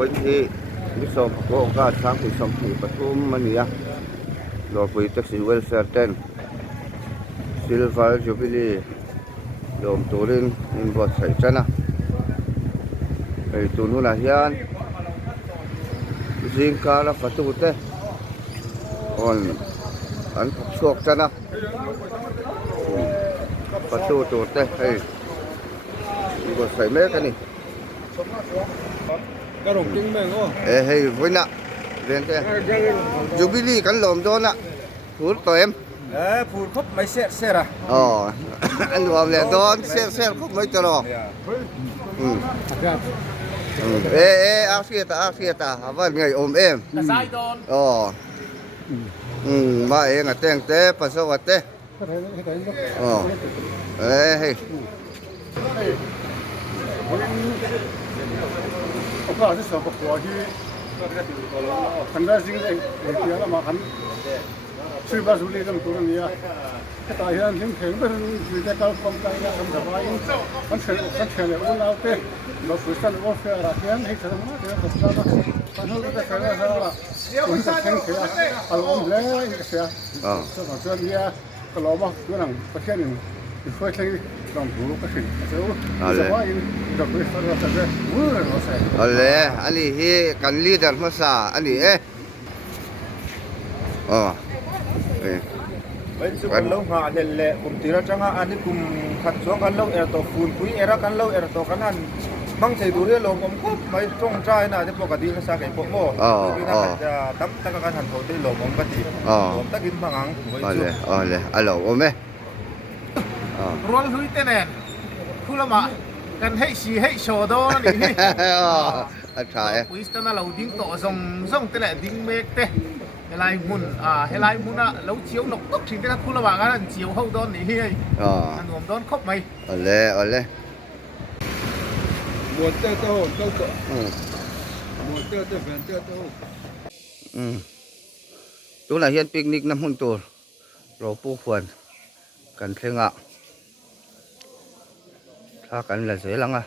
คนที่มิสมโกกาสร้างที่สมที่ปทุมมันเนี่ยรอคุยตักสินเวลเฟร์เทนซิลฟาร์จูบิลีลมตูรินอินบอสใส่ชนะไอตุนุนาฮิอันซิงคาลาฟัตุเตอันชกชนะฟัตุตัวเตไอินบอสใส่เมกันนี่กระดกจริงไหมก็เฮ้ยวันน่ะเรียนเต้จูบิลีกันลมโดนน่ะพูดตัวเอ็มพูดครบไม่เสียระอ๋ออันรวมเลยโดนเสียครบไม่ตลอดอาเฟียตาว่าไงอมเอ็มอ๋อมาเองอ่ะแต่งเต้ปัสสาวะเต้อ๋อเฮ้ยก็ที่สองก็ตัวที่คันได้สิ่งที่เกี่ยวกับมาคันชื่อว่าสุริยันตัวนี้ตายยันทิ้งเข่งเป็นวิธีการป้องกันและทำสบายมันเชื่อเลยว่าเราเต้เราฝึกสั่นว่าเฟื่องรักยันให้สมองเชื่อกับเราปัญหาที่เกิดขึ้นเราคนสักแข่งเสียอารมณ์เลยเสียส่วนส่วนนี้ก็ล้อมาตัวหนังประเทศหนึ่งที่เคยใช้ลองถูกก็ขึ้นเจ้าสบายดอกไม้ฟ้าเราจะวู้เราใส่อะไรอันนี้ที่กันลีดเดอร์มาซาอันนี้อ๋อเป็นสุกันลงหาเล่ๆผมตีระจังอันนี้ผมขัดสวกันลงตัวฟูนคุยกันลงตัวกันนั่นบางทีดูเรื่องลงผมก็ไม่ตรงใจนะที่ปกติก็สักไอ้พวกโม่ที่นั่นจะตั้งการหันเขาที่ลงผมก็ดีผมตั้งกินบางอังเลยอะไรโอ้แม่ร้อนลุยเต้นคุณละมากันให้สีให้โชว์ด้วยนี่ใช่วิสต์น่ะเราดิ้งโตส่งเต้นดิ้งเมกเต้เฮลัยมุนเฮลัยมุนอ่ะเราเจียวหนกตกถึงที่คุณละมากันเจียวเข้าโดนนี่เฮ้ยอันรวมโดนครบไหมเลยหมดเต้าหมดเต้าแฟนเต้าตัวไหนเห็นปิกนิกน้ำหุ่นตัวเราปูขวนกันเพ่งอ่ะถ้ากันละเสียหลังอ่ะ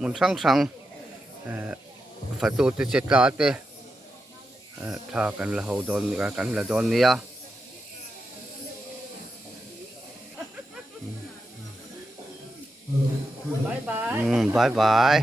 มุนสั่งฝัดตัวเตจตาเตถ้ากันละเขาโดนกันละโดนเนี่ยบายบาย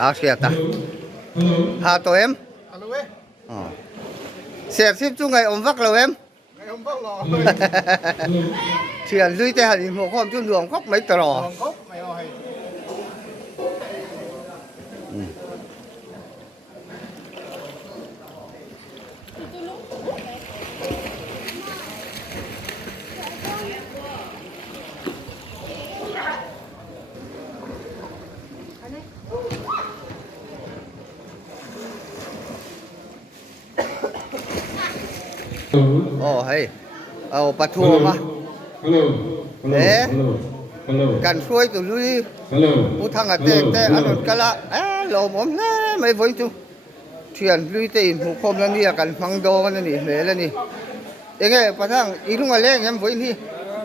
อาเสียตาหาตัวเอ็มเสียสิบจุงไงอมวักเราเอ็มเชียนลุยแต่หันหัวข้อมจุนหลวงครบไม่ตลอดโอ้เฮ้ยเอาปลาทูมากันช่วยตัวลุยผู้ทางอัดแต่อันนั้นก็ละหลอมผมนะไม่ไหวจุเทียนลุยตีนหูคมแล้วนี่กันฟังโดกันนี่เหนื่อยแล้วนี่เองไงปะทั้งอีลุงอะไรงั้นไหวนี่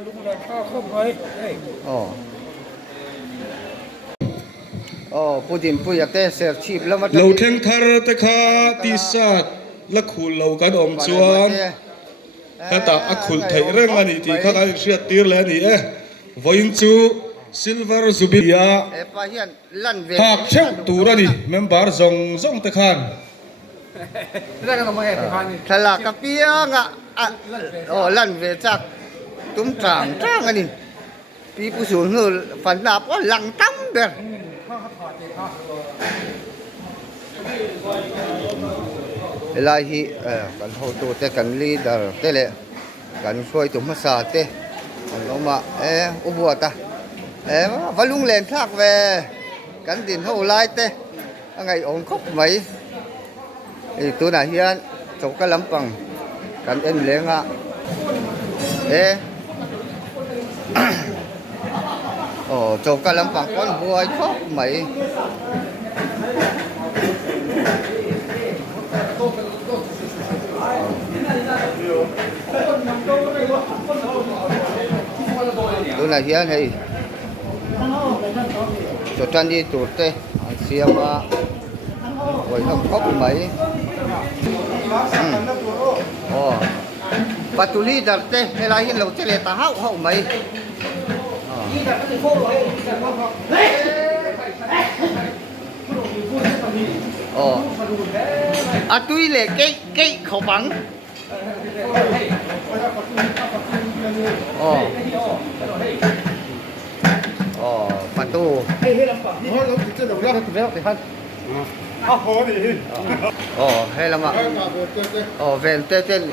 ลุงอะไรข้าวครบไปอ๋อผู้ดินผู้อยากแต่เสียชีพแล้วมาเราเทงทาร์ตะคาติสัตละคุณเรากันอมชวนถ้าตาอักขุลไทยเรื่องนี้ที่ข้าการเชียร์ตีร์แล้วนี่วันจูซิลเวอร์ซูบิยาหากเช่าตัวนี่เมมเบอร์ซงตะคานทลากเปียงอ่ะโอ้ลั่นเวจักตุ้มจางอันนี้ปีผู้สูงเงินฝันดับว่าหลังตั้มเด้อเวลาที่กันโหตัวแต่กันลีดเตะเลยกันช่วยตุ่มมาสาเตะกันลงมาอุบัติวลุงเล่นทักเวกันดินเท่าไรเตะไงองคบไหมตัวไหนเฮียนจบกันลำปังกันเอ็นเลี้ยงอ่ะโอ้จบกันลำปังก้อนบัวคบไหม tôi là hiền hay cho chân đi tụt thế xem rồi nó khóc mấy và tụi đi đặt thế hay là hiện lâu thế là ta hậu mấy tụi là cái khẩu bằng phản tu hay là mà về tên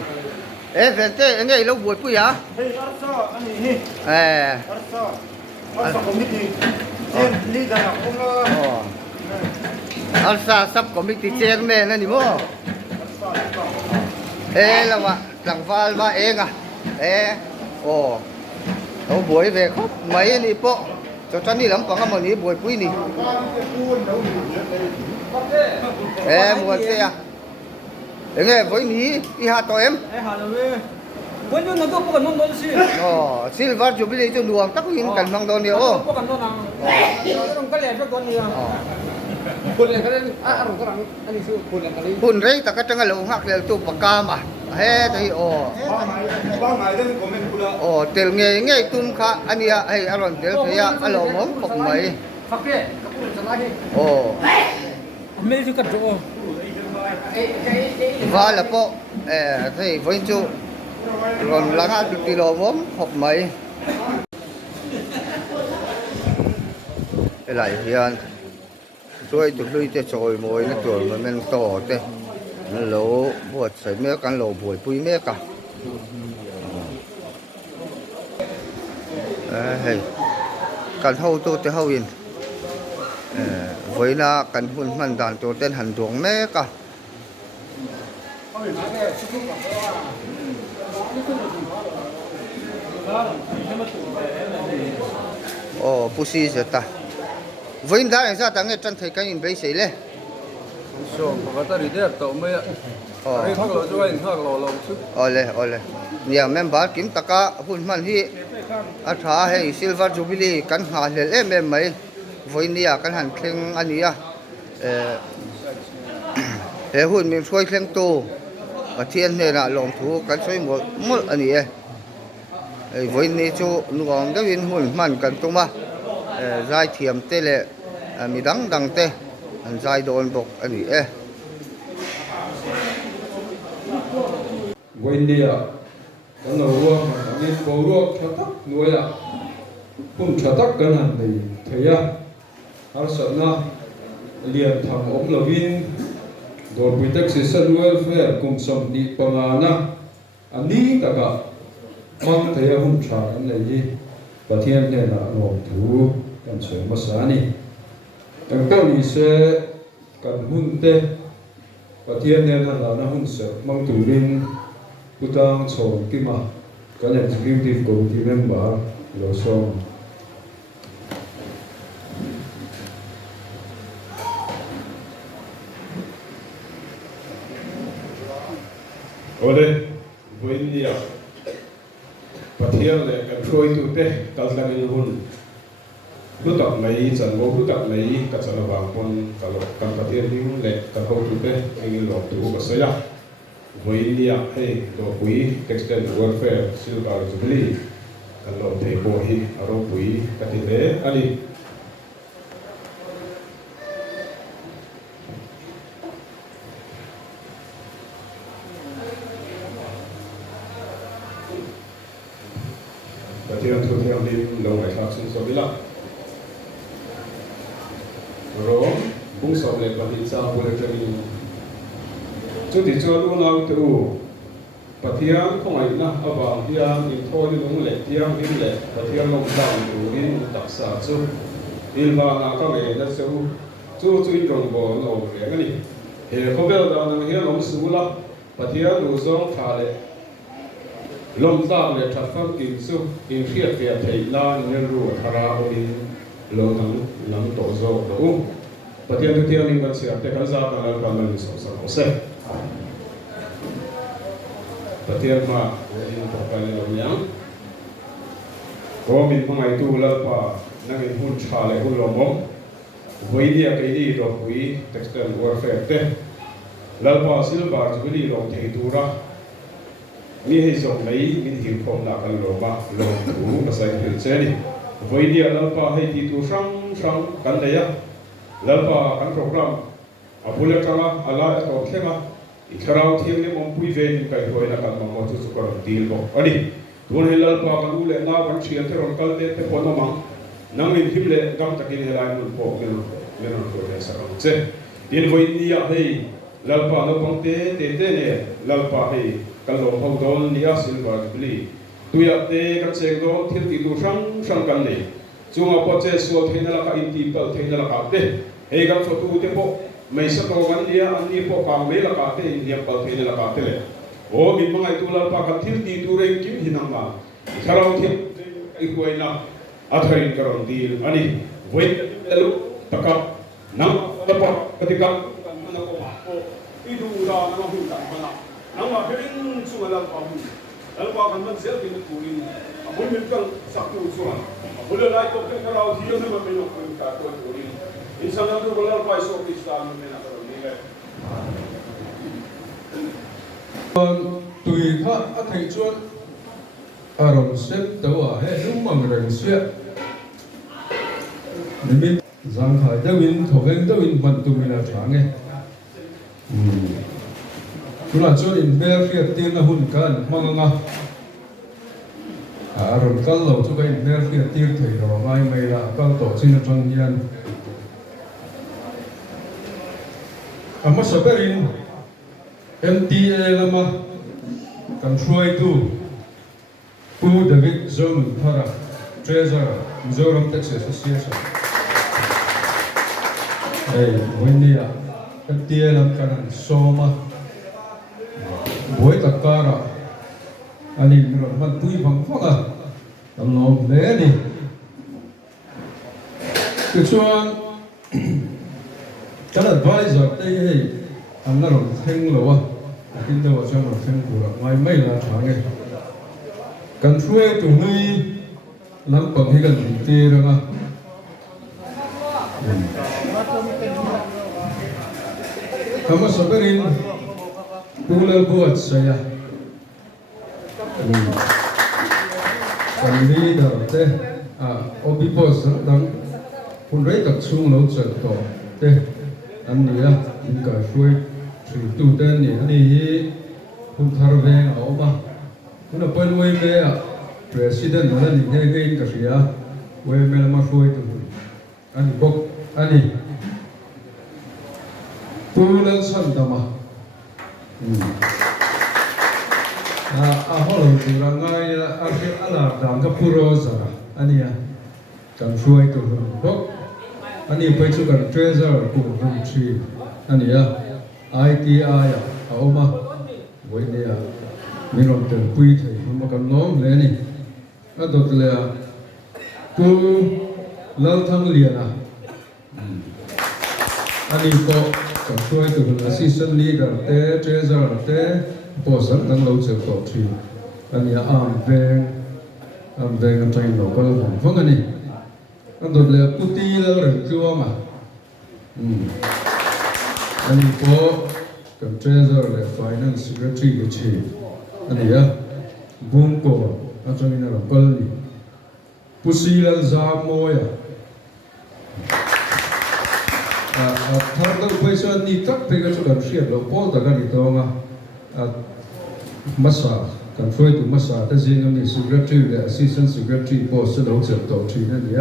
về tên ngay lâu buổi bữa hả Alsa sắp có mình tí chen này nè mô là mà chẳng phải mà à buổi về khóc mấy này po cho chân đi lắm còn một ní buổi quý ní mua xe à nghe với ní đi hạt to em Silver Jubilee cho luồng tắc hình cảnh mang đồn nhiều Pun rei tak katang lo hak le tu pakama he tai tel nge tum kha ania ai aron tel thaya alo mom pok mai mel ju kat ro va la po thai voi chu ron langa ti lo mom pok mai lại hiền tôi tụi lui cho trồi mồi nó tuổi mà mình to thế nó lỗ buộc sấy mấy căn lỗ buổi bụi mấy cả hey căn hậu tôi tới hậu in với là căn hôn man đàn tôi tên hành tuồng mấy cả pussy rồi ta với đã làm sao ta nghe chân thấy cái nhìn bây giờ lên so có ta đi there to me ai thắc lo cho anh thắc lo chút ole nhà member kiếm tất cả hun man hi tha hay Silver Jubilee kan ha le em mai với nia kan han khleng ania he hun mình xuôi khleng tu và thiên này là lòng thú kan xuôi một ania với nia chu nuông cái viên hun man kan tu ma zai thiam te le mi dang te an zai don bok ani India kan lo ruwa ni ko ruwa khatak nuaya pun khatak kan han nei theya har sana lian tham om lovin dor puitak si san welfare kum som ni pangana ani taka mang theya hun tha an nei pathian ne na lo thu kan chhe masani kan ko ni se kan hun te pathian ne na na hun se mang turin Utang chon kima kan executive committee member lo som ole voinia pathian le kan throi tu te kaltangin hun lutak mai chan mo lutak mai ka chana wang pon kan pathian ni le ka ho tu te engin lo tu ka saya India hay lo quý textile welfare Silver Jubilee kan lo thei bo hi aro quý ka ti le ani ka ti an thu thiam din lo ngai thak sin so bila ro bung so le pa hi cha bo le training chú thì cho luôn nào từ pathian không ai na ava hiang in thôi đi đúng lệ hiang in lệ pathian long đẳng đủ in đặc sản chú in vào là các nghề đã sâu chú in trồng bò lẩu nghề cái này thì không biết là nó hiang long sưu la pathian đủ giống thà lệ long đẳng lệ thật pháp kinh chú in khiết việt thầy la nhân ruột thara in lo nắng nắng tổ dầu đủ Pathian tu tiang ni kan siap te kan zat na kan man so sa ko se Pathian ma in ko kan lo yang ko min mangai tu la pa nang in hun cha le hun lo mom voi dia kai di ro hui textile warfare te lalpa silver chu di lo thei tu ra mi hei zong nei min hi khom na kan lo ma lo tu na sai hil che ni voi dia lalpa hei ti tu sang sang kan le ya lalpa kan program apule kala ala to thema I kharau thiam le mom pui ve kai hoi na kan mo chu chu ko deal bo ani don he lalpa kan u le na kan thiam the ron kal te pon ma nang in him le gam takin he lai mun po le no ko le sa ron che din voi ni ya hei lalpa no pang te ne lalpa hei kan lo ho don ni a silver bli tu ya te kan se do thil ti tu sang kan nei chunga po che so theina la ka in ti pal theina la ka te hei kan so tu te po mai sa to kan dia an ni po ka me la ka te in dia pal theina la ka te le o mi mangai tu lalpa ka thil ti tu re kim hinang ma kharau thil ai huaina atharin karon dil ani voi lu taka nang tapa ketika mana ko idu ra na hu ta mana nang ma berin su ala pa hu al pa kan man sel din ku ni abul min kan sakku su abul lai ko ke karau hiyo na me no ko ka ko ni insan na ko la pa so ki sta me na ko ni le tùy khác các thầy chuột rồng xếp tàu ở hệ đúng bằng rồng xếp nên biết rằng phải đeo in thổ bên đeo in vận tụ mình là sáng nghe chúng là cho in bé phía tiên là hun cần mang ngà rồng cắt lẩu cho cái in bé phía tiên thầy rồi mai mày là cắt tổ xin trong nhân mà sao bé in MTA là mà kan chuai tu pu David Zone Thara Treasurer Mizoram Tax Association ei moinia kan tielam kanan soma boi takara ani miron man tui phang phanga tamlom le ni chuan kan advisor te hei angaron theng lo wa tin đâu trong một phen của ngoài mấy là thoáng nghe cần xuôi tụi nuôi lắm bằng hay gần tê rồi mà kamu seberin pula buat saya kan leader te obi boss dang pun rei tak sung lo chat to te an ni la in ka xuôi tu tên ni hun thar ve au ba hun pen we me a president la ni he ge ka sia we me la ma foi tu ani bok ani tu la san da ma a holo tu ra ngai a ke ala dang ka puro za ani ya kan foi tu bok ani pe chu kan treasure ku hun chi ani ya ITI oma với nè mình làm từ quy thì mà cầm nó lên này nó đột là cứ lâu thăng liền anh đi có cầm xuôi từ assistant leader té treasurer té boss đang lâu chờ tổ thì anh ấy am về cái tranh nó có làm phong anh ấy nó đột là puti là rồi chưa mà anh có cầm treasurer là finance secretary cái gì anh ấy buông cổ anh cho nên là con gì pusi là giá môi thằng đó bây giờ đi cắt về cái chỗ làm việc là Paul đã cái gì đó mà massa cần phơi tụ massa thế gì nó đi secretary là assistant secretary boss sẽ đấu trưởng tổ chức nên gì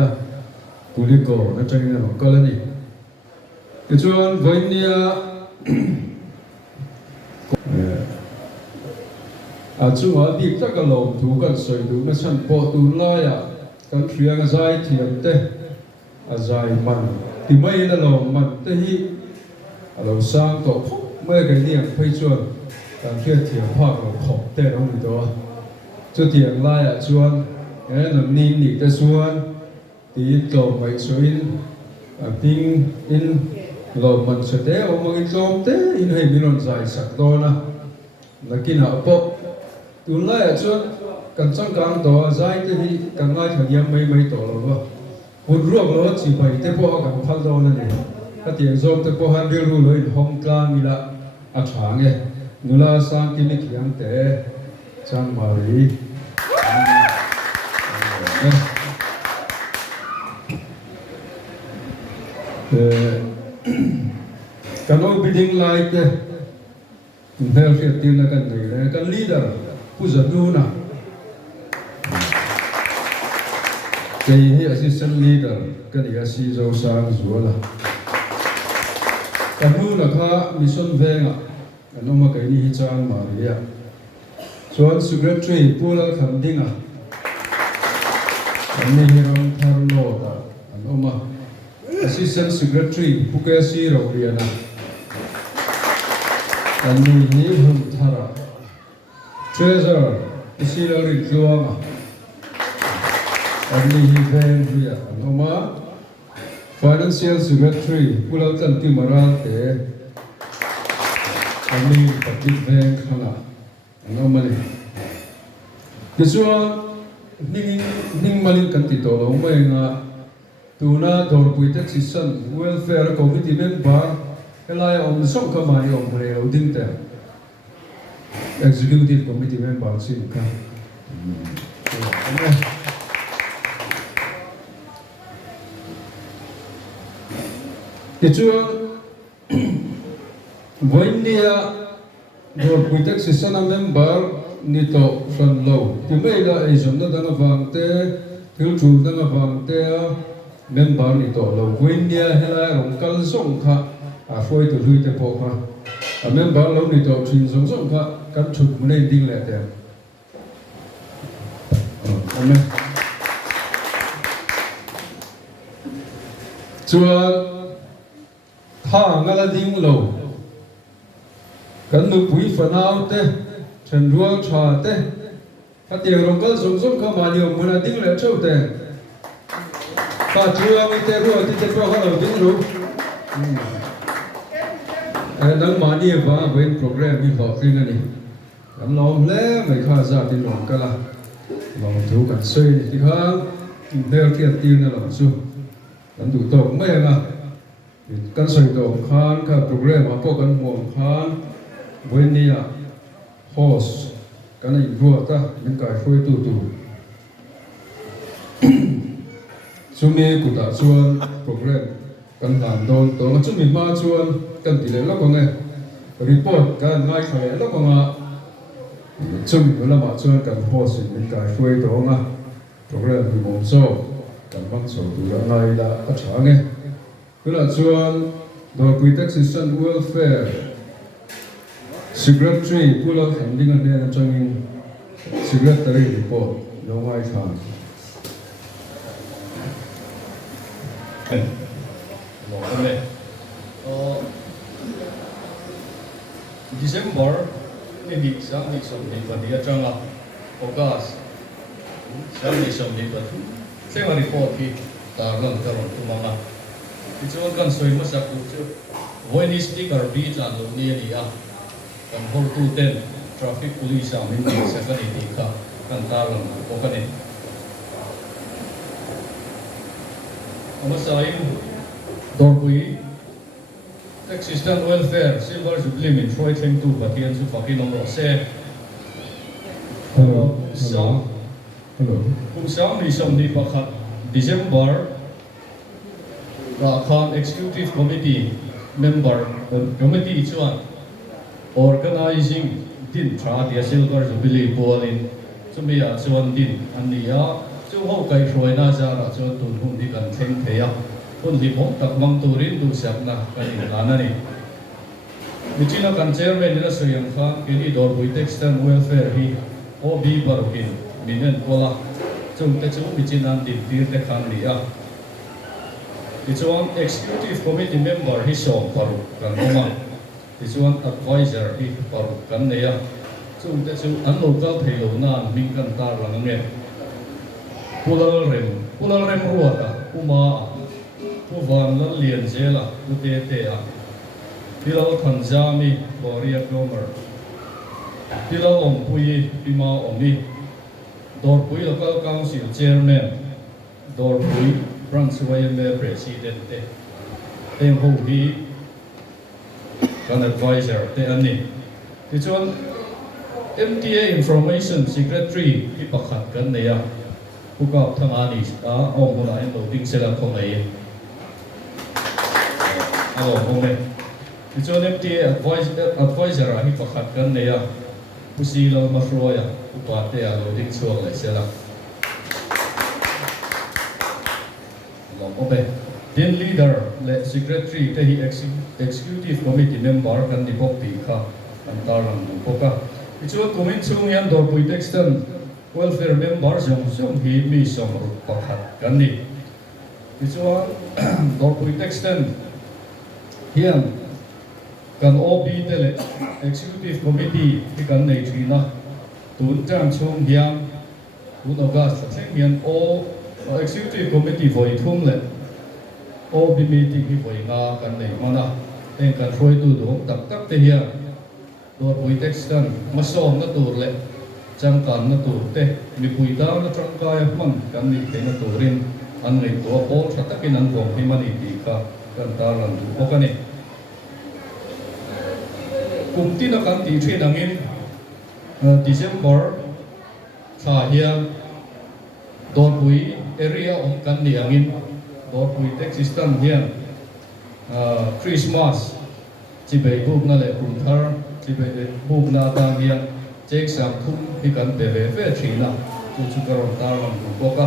political anh cho nên là con gì cái chuyện với nia chúng họ đi các cái lồng thú cần sợi thú nó săn bộ thú lo ya cần truyền dài thiệt thế dài mặn thì mấy là lồng mặn thế hi lồng sang tổ mấy cái niệm phơi chuồn cần truyền thiệt hoặc là học thế đó mình đó cho tiền la ya chuồn cái nó nín nị thế chuồn thì tổ mấy số in pin in lo man se te o mangin lom te in hei minon zai sak do na nakina po tun lai chuan kan chang kang to zai te hi kan ngai thang yam mai to lo wa hun ruak lo chi pai te po kan phal do na ni ka tiang zom te po han bil ru lo in hong tlang ni la a thang e nula sang ki ni khiang te chang ma ri kan oi bidding lai te hel khiat tin na kan nei le kan leader pu zanu na cái hi assistant leader cái này si zo sang zuala cái nu là kha mission venga cái nó mà cái này chang mà ria chuan secretary pula kham dinga cái này hiram thar lo ta nó mà assistant secretary puke si ro ria na cái này hi hum thara treasurer si lo ri tluanga anh hi ven ria anoma financial secretary pulau tan ti maral te anh patit ven khana anoma le kisua ning malin kan ti to lo mai nga tuna dor puitek sisan welfare committee member elai om som ka mai om re lo ding te executive committee member sin ka cái chuông vốn nia rồi quy tắc sẽ sang member nito phần lâu thì mấy là ai dùng nó đang vàng te thiếu chủ đang vàng te member nito lâu vốn nia hay là rong cal song kha phơi từ lui te po kha member lâu nito chuyên song kha căn chụp một nên đinh lại te amen chuông thang ngala ding lo kan nu pui fanau te chen rual cha te pati rong kal zong zong ka ma ni muna ding le chau te pa chua mi te ru ti te pro ha lo ding ru nang ma ni va wen program mi lo thing ani kan lom le mai kha za tin long ka la long thu kan sei ti kha der kiat tin na lo su kan du tok mai nga kan soi to khan ka program a ko kan mo khan buenia host kan ai ru ta min kai foi tu sumi ku ta chuan program kan han don to ma chumi ma chuan kan ti le lo ko nge report kan ngai khale lo ko nga chumi la ma chuan kan host min kai foi to nga program bi mo so kan bang so tu la ngai la a cha nge Kula chuan dor puitek assistant welfare secretary pula handling an ne changin secretary report lawai khan December ni sang ni som ni padia changa August sang ni som ni pat sema report ki tarlan karon tumanga Ichuan kan soi ma sak chu voice speaker bi chan lo ni ani a kan hol tu ten traffic police a min sa kan ni ka kan tarlan ko kan ni ama sai dor pui assistant welfare silver jubilee min troi theng tu patian chu fakin nom ro se hello kum sam ni som ni pakhat December Khan Executive Committee member committee chuan organizing din tra dia silver jubilee polin chumia chuan din ania chu ho kai roi na za ra chuan tun hum di kan theng theya hun di bom tak mang turin du siap na kan lana ni michina kan chairman ila soyang khan kini dor bui textile welfare hi OB barokin minen kola chung te chu michinan din tir te khan ni a It's one executive committee member he saw paru kan oma. It's one advisor he paru kan neya. So that's an local thelo na min kan tar lang nge. Pulal rem ruata uma ผู้วันละเลียนเจล่ะผู้เตะเตะที่เราทันจามีบริยากรมร์ที่เราอมปุยพิมาอมนี่ดอร์ปุยแล้วก็กังสิลเชอร์แมนดอร์ปุยฟรังซ์ไวเมอร์ประธานเต็มหูดีกัน advisor เตะอันนี้ที่ชวน MTA Information Secretary ที่ประกาศกันเนี่ยผู้กับทางอันนี้องค์การโหลดดิ้งเซลล์ของไหนองค์เนี่ยที่ชวน MTA Advisor ที่ประกาศกันเนี่ยผู้ซีเรามาช่วยผู้ปฏิบัติโหลดดิ้งช่วงเลยเซลล์องค์เนี่ย Team Leader และ Secretary ที่ Executive Committee Member กันที่พบปีค่ะกันตาลังพบกันที่ชวนคุมินช่วงยันดอกปุยเท็กซ์ตัน Welfare Member ส่งฮีมีส่งรุปประคัดกันนี่ที่ชวนดอกปุยเท็กซ์ตันเฮียนกัน OB เตเล Executive Committee ที่กันในทีน่ะตุนจังช่วงยันตุนอากาศเช่นยัน Executive Committee ไว้ทุ่งเลยOB meeting ที่ไว้งากันในมันนะแต่กันช่วยดูดูตักเทียตัวปุยเท็กซ์ตันมาส่งนัตัวเล็กจังกันนัตัวเตะมีปุยดาวนัจังกายมันกันนี่เป็นนัตัวรินอันนี้ตัวโบชัตกินันของที่มันอีกค่ะกันตาลันดูพวกนี้กลุ่มที่นักการตีที่ดังนี้December ชาเฮียตัวปุย area ของกันนี่อย่างนี้ตัวปุยเท็กซ์ตันเฮียChristmas ที่ไปบุกนั่นแหละกลุ่มทาร์ที่ไปบุกนาตาเฮียเจ๊กสังคุมที่กันเบเบเฟชีน่ะจุดสุกรอนตาลังดูพวก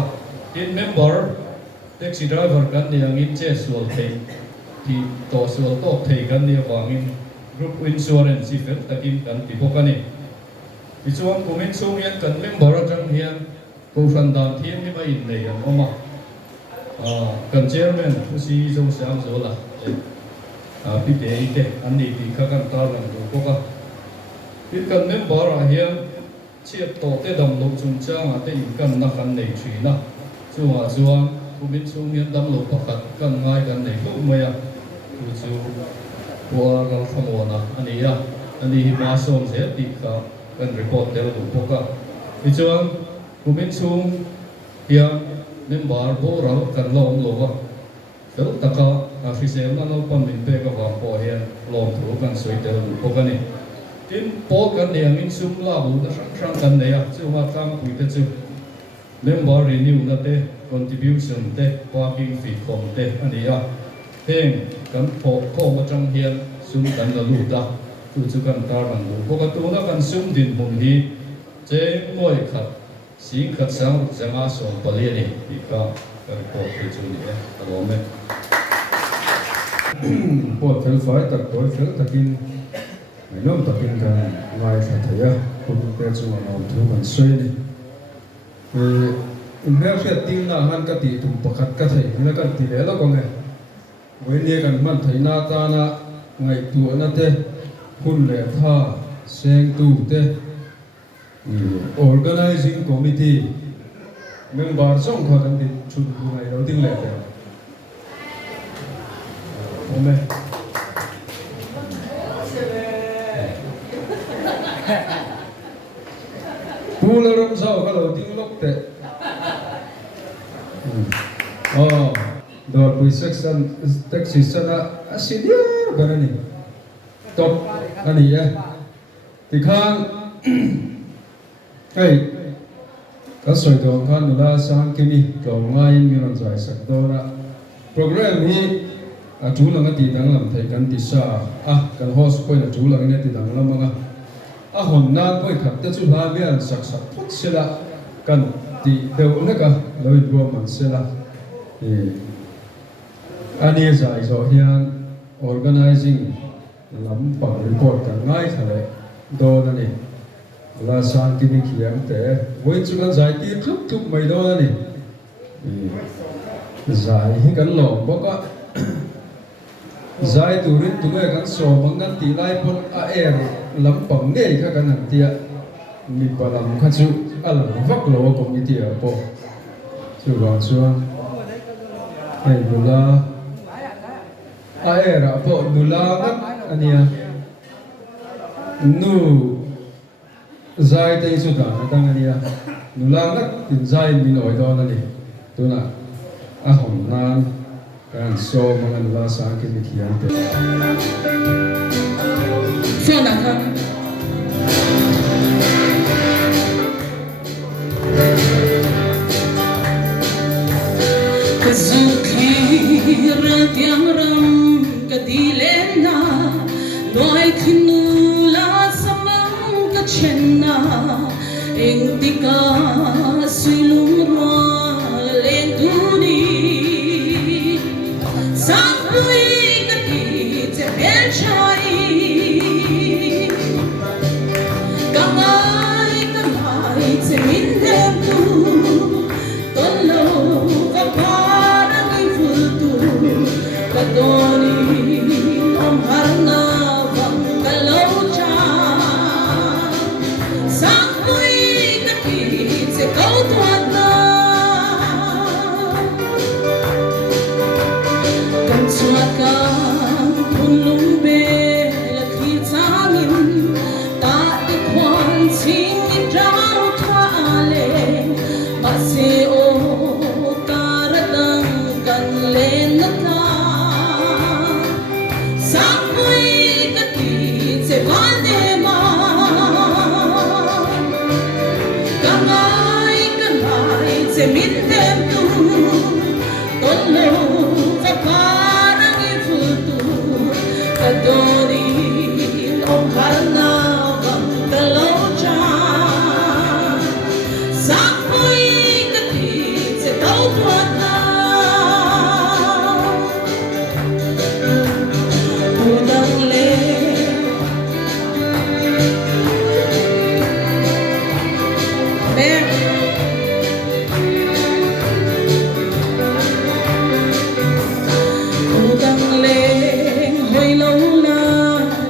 ทีมเมมเบอร์แท็กซี่ไดรเวอร์กันนี่อย่างนี้เจ๊สวลเทที่ต่อสวลโต๊ะเทกันนี่วางอินกรุ๊ปอินชัวเรนซ์ที่เฟลตะกินกันที่พวกนี้ที่ชวนคุมินซูเฮียนกันเมมเบอร์จังเฮียนกูฟันดานทีมที่มาอินเลยอันออกมากันเชอร์แมนผู้ซีจงเสียงโซล่ะพี่เดย์เตะอันนี้ที่ข้ากันตาลังดูพวกพี่กันเมมเบอร์เฮียเชียบโตเตดำลงจุนจ้างเตอินกันนักกันในชีนะชัวผู้มิตรสูงเฮียดำลงประกัดกันง่ายกันในลูกเมียผู้ชูหัวกันขโมยนะอันนี้มาส่งเสียติค่ะกันรีพอร์ตเดี๋ยวดูพวกพี่ชัวผู้มิตรสูงเฮียเมมเบอร์พวกเรากันลงเดี๋ยวตะก้าฟิเซลนั่นเราปั้นมินเปกับวางปอเฮียลองถูกันสวยเดี๋ยวดูพวกนี้ทีมโป๊กันเนี่ยมินซุ่มลาบุนะช่างกันเนี่ยชื่อว่าข้ามคุยแต่ชื่อเมมเบอร์รีนิวนั่นเต้ contribution เต้ parking fee ของเต้อันนี้เพ่งกันพอข้อมาจังเฮียซุ่มกันละลูกละดูจุกันตาบังดูพวกตัวนั้นกันซุ่มดินมุมนี้เจ๊งวยขัดสิงขัดสังจะมาส่งปลีนี่ที่ก็กันพอที่จุนี่ตลอดไหมปวดเฟลไฟตัดตัวเฟลตะกินไม่น้อมตะกินกันไว้ขัดเถียคุณเตะจังเราถือมันสวยนี่เมื่อเสียติ้งหน้าหันกติถูกประคัดกระเทียมกันตีแล้วก็ไงเว้นเรียกันมันไถนาตานะไงตัวนั่นเต้คุณเล่ท่าเสียงตู้เต้ organizing committee เมื่อบาร์ส่งเขาทำดิชุดไงเราติ้งเล่เต้โอ้แม่ผู้เล่นรำเสาก็เราติ้งล็อกเตะดอร์ปุยเซ็กซันแท็กซี่สันอาศิเดียร์กันนี่ตบอันนี้ที่ข้างก็สวยตรงข้างนู่นละสังกิมีกล่องง่ายมีน้ำใจสักตัวละโปรแกรมนี้จูหลังตีดังลำไทยกันติสากันโฮสต์คนจูหลังเนี่ยตีดังลำมั้งหนน้าก็ขัดแต่จุฬาเบียนสักพุทธเสละกันตีเดี๋ยวนั่นก็เราอีกรวมมันเสละอันนี้จะไอ้โซเฮียน organizing ลำปัง report กันง่ายเลยโดนนั่นนี่ลาสังกิมีเขียงแต่วันจุกันใจตีทุกไม่โดนนั่นนี่ใจให้กันหลอกบอกว่าใจตัวรินตัวเกันโซมังกันตีไล่พนลำปังเนี่ยข้ากันหันเตียมีปลำขัดสุวักโลกมีเตียปอชัวชัวไอ้บุลา era po nulangat ania nu zai te chu da na dang ania nulangat tin zai min oi don ani tuna a hom nan kan so mangan la sa ke mi khian te Fona ka Kazukira tiang ram kadilena Noy kinula samang kachenna Engtika silung roa lenduni Sakui kadite belchai Kamai kamai te mindetu Tolo kaparang ifultu Kadoni om harna vang kalaucha Sakui kadite kau tuatna Kamsuakan punlung bela kitangin Tak dikuan singi draw tuale Pasi o karadang kan lenata Sakui katite vanema Kamai kamai te mindem tu Tolo kaparang ifultu Kadori om harna vang kalaucha Sakui katite tau tuatna Udang le Udang leng hoi lâu na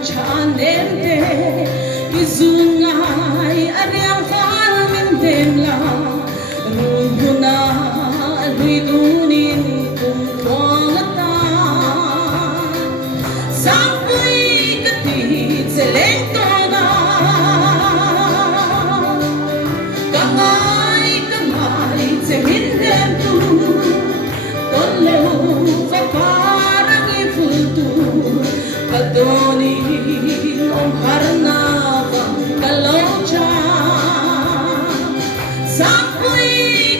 chan đến thế Izungai ariang phal min dem la Ruhuna lui dunin kum kwang ta Sakui katit se leng tona Kamai kamai te min dem tu Tolo kaparang ifultu Kadoni om harna vang kalaucha Sakui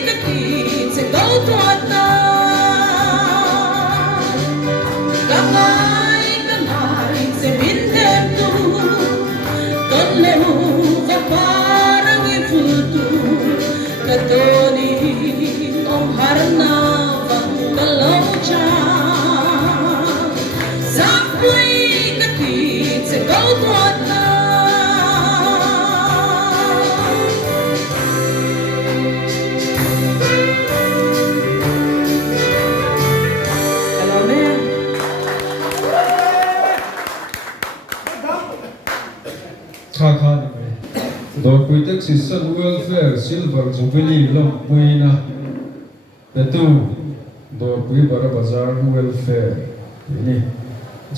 katite kau tuatna Kamai kamai te mindem tu Tolo kaparang ifultu Kadoni om harna vang kalaucha Sakui katite kau tuatna Hello man kha kha ni mai dor pui tek si san welfare silver jubilee lam puina petu dor pui bara bazar welfare ni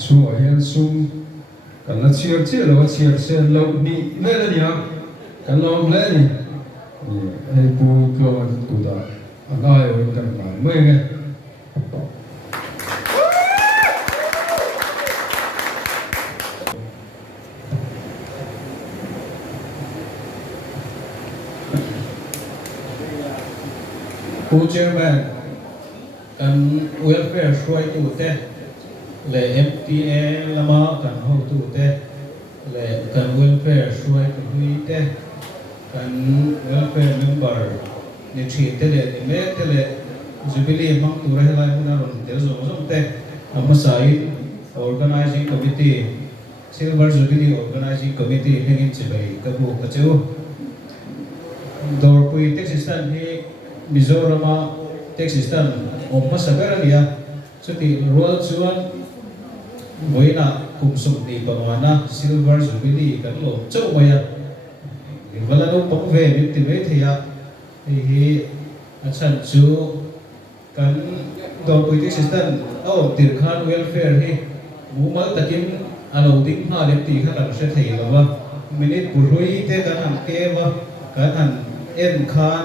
chu ahian sum kan la chiar che lo chiar sen lo ni le le ni ha kan lo le ni ai pu klo ma tu da anai oi kan ma me nge Co-chairman kan welfare shuai tu te le MTA lama kan ho tu te le kan welfare shuai tu hui te kan welfare member ni thi te le ni me te le jubilee mang tu ra lai huna ron te zo zo te amasai organizing committee silver jubilee organizing committee hengin chibai ka bu ka cheu dor pui te system hi Mizorama tax system om masagaralia chuti role chuan boina kumsum ni pangwana silver jubilee kan lo chau maya walano pangve mitti ve thia hi achan chu kan ตัวปุยที่สิสตันเอาติดข้านเวลเฟร์ที่มูมาตะกินอาลูดิ้งมาเล็บตีข้ากันเสียทีแล้วว่ามินิบุรุยเตกันหันเกวะกันหันเอ็นคาน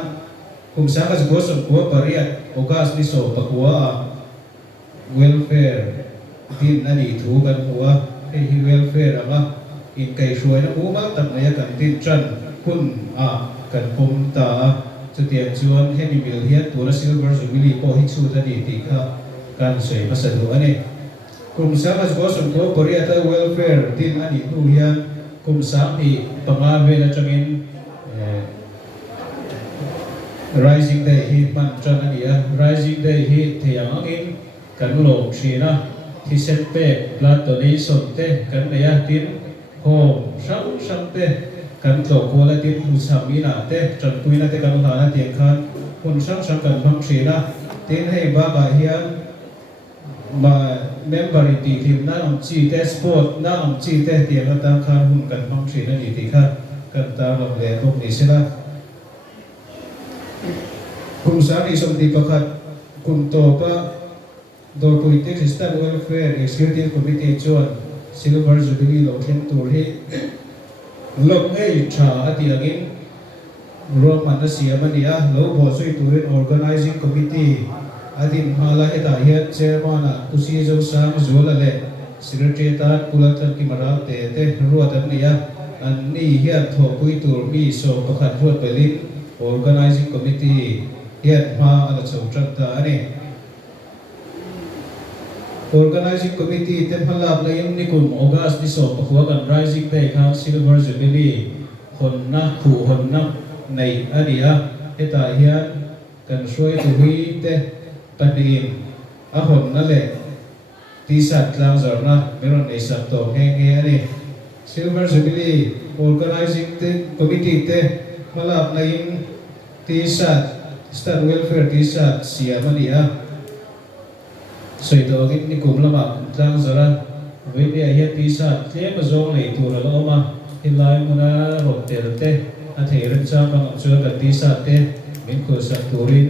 คุมสางก็จะโกสมกัวปริยัติโอกาสนิโสปะกัวเวลเฟร์ที่นั่นอีถูกันหัวให้เวลเฟร์อะไรอินไก่ช่วยนะมูมาตัดเนื้อกันติดจันคุณกันคุมตาจุดเดียนชวนให้มีมิลเฮียตัวละซิลเวอร์จูบิลีโปฮิตสูตันดีติค่ะการใช้ภาษาดูอันนี้กลุ่มสามารถก็สมควรบริหารเวลเฟร์ที่อันนี้ดูเฮียกลุ่มสามที่ปังอาเวลจังอินrising day ที่มันจันอันนี้ rising day ที่เที่ยงอินกันโลกชีนะที่เซตเป้ปลาตัวนี้สนเตกันในอาทิตย์โฮมช่างเตกันโตโคและที่ผู้สามีน่ะเตจนปุยน่ะเตกันหาเตียงคันคนช่างกันพังชีนะที่ให้บ้าเฮียนมาเมมเบอร์ตีทีมน่าอมจีเตสปอร์ตน่าอมจีเตเตียงกันตามคันหุ่นกันพังชีนั่นอีกทีค่ะกันตามลำเลียงพวกนี้ใช่ไหมกลุ่มสามีสมติประคัดกลุ่มโตก็โดยปุยเต็กซิสตันเวลเฟร์เอ็กซ์คิวทีฟคอมมิตี้จวนซิลเวอร์จูบิลีโลเคนตูรีลงให้ชาอติอากินรวมมันเสียมันเนี่ยเราพอช่วยตัวเอง organizing committee อดีตมาลาเหตุเหตุเชื่อมานะกุศิโจสามจวลเลย secretary ตาปุลตันกิมาราเตเตรัวตันเนี่ยอันนี้เหตุทบุยตัวมีโซประคัดรัวไปลิน organizing committee เหตุมาอันจะจัดตาอันนี้ organizing committee เต็มพลังเลยนี่กลุ่มออกัสที่สอบประกวดกัน rising day ครับ silver jubilee คนนักผู้คนนักในอดีตเหตุเหตุกันช่วยตัววิเตปฏินคนนั่นแหละที่สัตว์ลางจอนะไม่รอนในสัตว์ตัวแห่งนี้ silver jubilee organizing committee เต็มพลังเลยที่สัตว์ state welfare ที่สัตว์เสียมันเนี่ยส่วนตัวกินนี่กลุ่มละมั้งจังสระวิธีเหตุที่สัตว์เลี้ยงมาจงในตัวเราเอามาที่ไล่มันน่ะรถเตะเตะอาทิตย์เรื่องจ้างบางช่วยกับที่สัตว์เตะมีคนสัตว์ตัวริน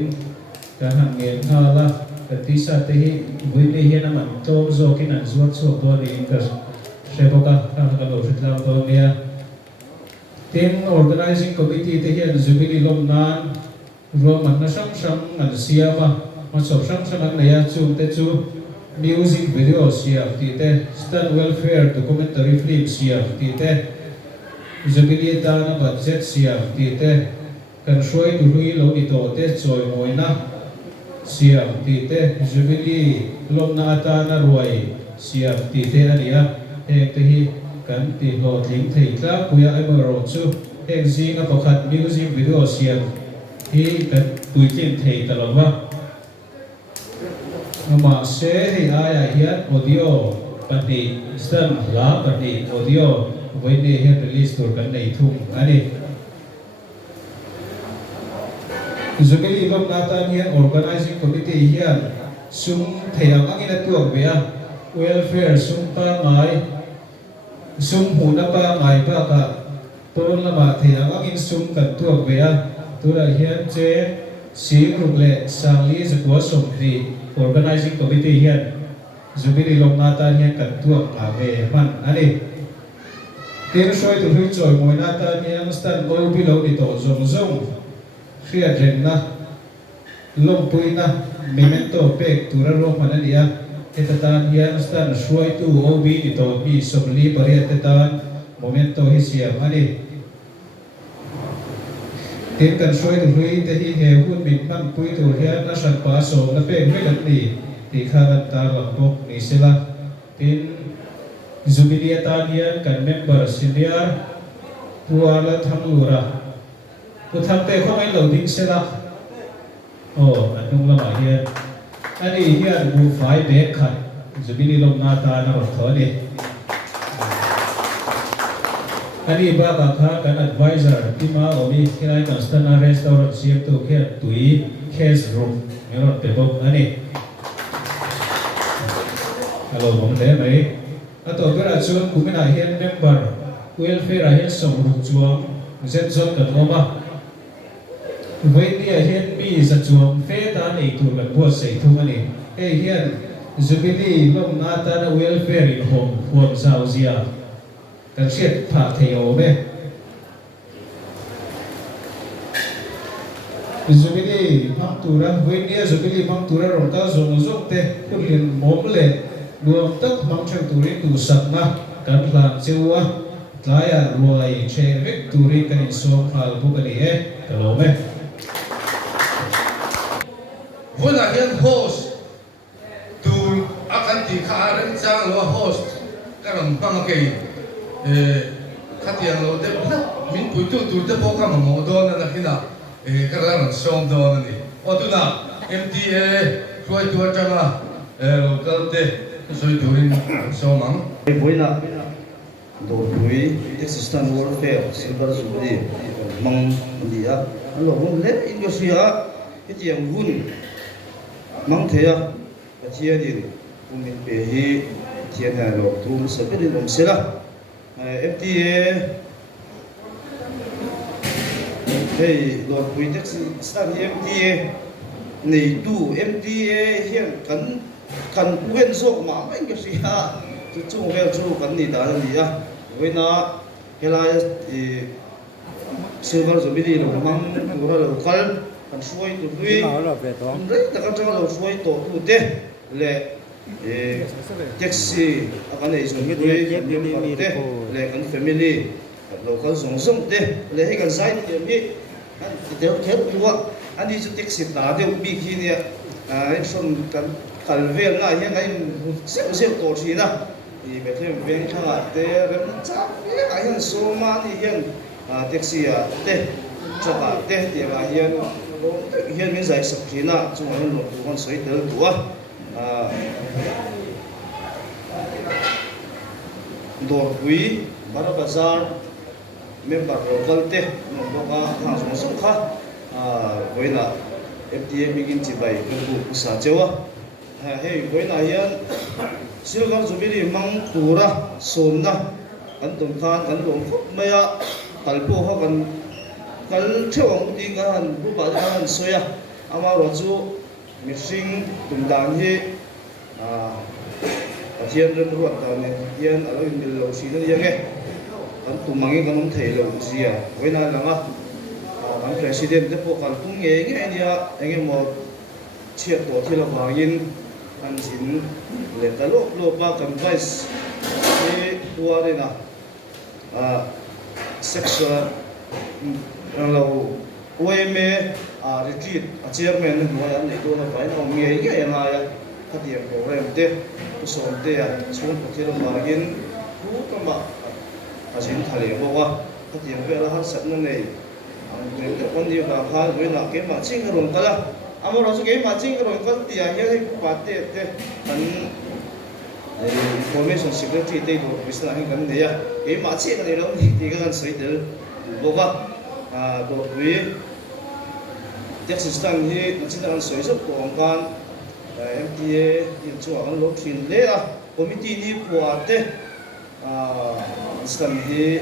การทำเงินข้าวละกับที่สัตว์ที่วิธีเหตุนั้นมันโตโจกินอันสวดสวดตัวนี้ก็เชฟก็ทำกันโดยสุดแล้วตัวเนี้ยทีม organizing committee ที่เหตุจุบิลีลมนานรวมมันน่ะช่างอันเสียมาสอบช่างในยาจูเตจู music video เสียที่เต stand welfare documentary film เสียที่เตจุบิลีตานะบัดเจ็ตเสียที่เตกันช่วยดูลุยลงอีโตเตจอยมวยนะเสียที่เตจุบิลีลมนาตานะรวยเสียที่เตอันนี้เองที่กันที่โหดลิงที่คลาปุยไอเมอร์โรจูเองซิงกับประคัด music video เสียที่กันตุยกินที่ตลอดว่ามาเสียให้อายเฮียน audio ปฏิสันลาปฏิ audio ไว้ในเฮียน release ตัวกันในทุ่งอันนี้จุดนี้ลงนาตาเฮียน organizing committee เฮียนซุ่มเทียงอันนี้ตัวเบีย welfare ซุ่มป้าไม้ซุ่มหูนับป้าไม้ป้ากะตัวละมาเทียงอันนี้ซุ่มกันตัวเบียตัวเฮียนเจสีรุกเล่สังลีจะตัวสมดี organizing committee เฮียนจุบิลีลงนาตาเฮียนกันตัวอาเวมันอันนี้เตรียมช่วยตัวหุ่นจอยมวยนาตาเฮียนสตันโอบิโลดิโตจงเครียดเร่งนะลมปุยนะมีเมนโตเป็กตัวระลมมันอันนี้เอตตานเฮียนสตันช่วยตัวโอบิดิโตมีสมลีบริเอตตานโมเมนโตฮิเซียอันนี้เทียนกันช่วยตัวหุ่นแต่ที่เหวหุ่นบินมันปุยตัวเฮียนนักสันปาโซนับเป็นไม่กันนี่ที่ข้ากันตาหลับปกนี่สิละเทียนจุบิลีตาเฮียนกันเมมเบอร์ซิเนียร์ตัวละทั้งลูระผู้ทำเตะเข้าไม่เหล่าดิ้งเสละโอ้อันนู้นละมาเฮียนอันนี้เฮียนบูไฟเบคขัดจุบิลีลงนาตาหน้ารถเถอะนี่อันนี้บ้าบักฮะกัน advisor ที่มาเอามีที่ไหนกันสถานะ restaurant เสียตัวแค่ตุย case room มีรถเตะบอกอันนี้ฮัลโหลผมได้ไหมอันต่อไปเราชวนคุณไม่ได้เห็น member welfare เห็นสมรูปจวงเซ็นจดกันออกมาเว้นเนี่ยเห็นมีสัจจวงเฟตานอีกตัวกันบวชใส่ทุ่งอันนี้ hiền Jubilee lom nata na welfare in home huam sao zia kan siết phạt theo be Jubilee mang tura Venia Jubilee mang tura rong ta zong zong te kulin mom le luam tak mang chang turin tu sakna kan hlan chewa tlaya ruai che vek turin kan som phal bukani e kalome Vuna hian host tu akan ti kharan chang lo host karam pang ke khatiang lo de min pui tu te po ka mo do na hina karan som do na ni otuna MTA roi tu changa local te soi turin somang Buena do bui existan warfare silver Jubilee mang dia lo mun le Indonesia itu yang gun mang thea chia đi kumin pe hi thian ha lo tum sabri lom sela FTA hey lo bui existan FTA nei tu MTA hian kan wen so ma mai ke sia chu vel chu kan ni da ni ya weina hela silver Jubilee lo mang ura lo kal kan suai tu dui rei ta kan lo suai to tu te le taxi akan ei so ni dui te le kan family local zong zong te le he kan sai ti mi kan te ke wa ani chu taxi da de bi ki ni ai son kan kalvel na hian ai se to thi na i bethem veng thanga te rem cha ai hian so ma ni hian taxi a te chaka te ti ma hian hian min zai sak thi na chu hian lo tu kan soi tel tu a dor bui bara bazar member local te no boka thang so so kha voila FTA begin chi bai ku sa chewa hey voila hian silver Jubilee mang tura sonna kan tum khan kan lom khop maya kalpo ha kan kal thewang ti kan bu ba kan soya ama ro chu missing tum dan hi hian ren ruat ta ne hian alo in lo si na yange kan tumangi kan thei lo zia voila langa ang president de po kan tung nge nia enge mo chiat to thila wangin an sin le talo lo pa kan vice e tuare na sexual lo OMA retreat chairman no ya ne do na pai no nge nge na ya khatiam program te ku som te ya chung to thila wangin ku ka ma asin thale bo wa khatiam pe la har sat na nei con đi vào khai với là cái mà chinh rồi cả là amo rồi cái mà chinh rồi có tiền hay hay bát tê tê anh information security tê đồ biết là anh cần đấy à cái mà chinh cái đó thì cái anh sấy được vô va đồ quý chắc system thì chỉ là anh sấy rất của con MTA hiện chỗ anh lột phim đấy à committee đi qua tê system thì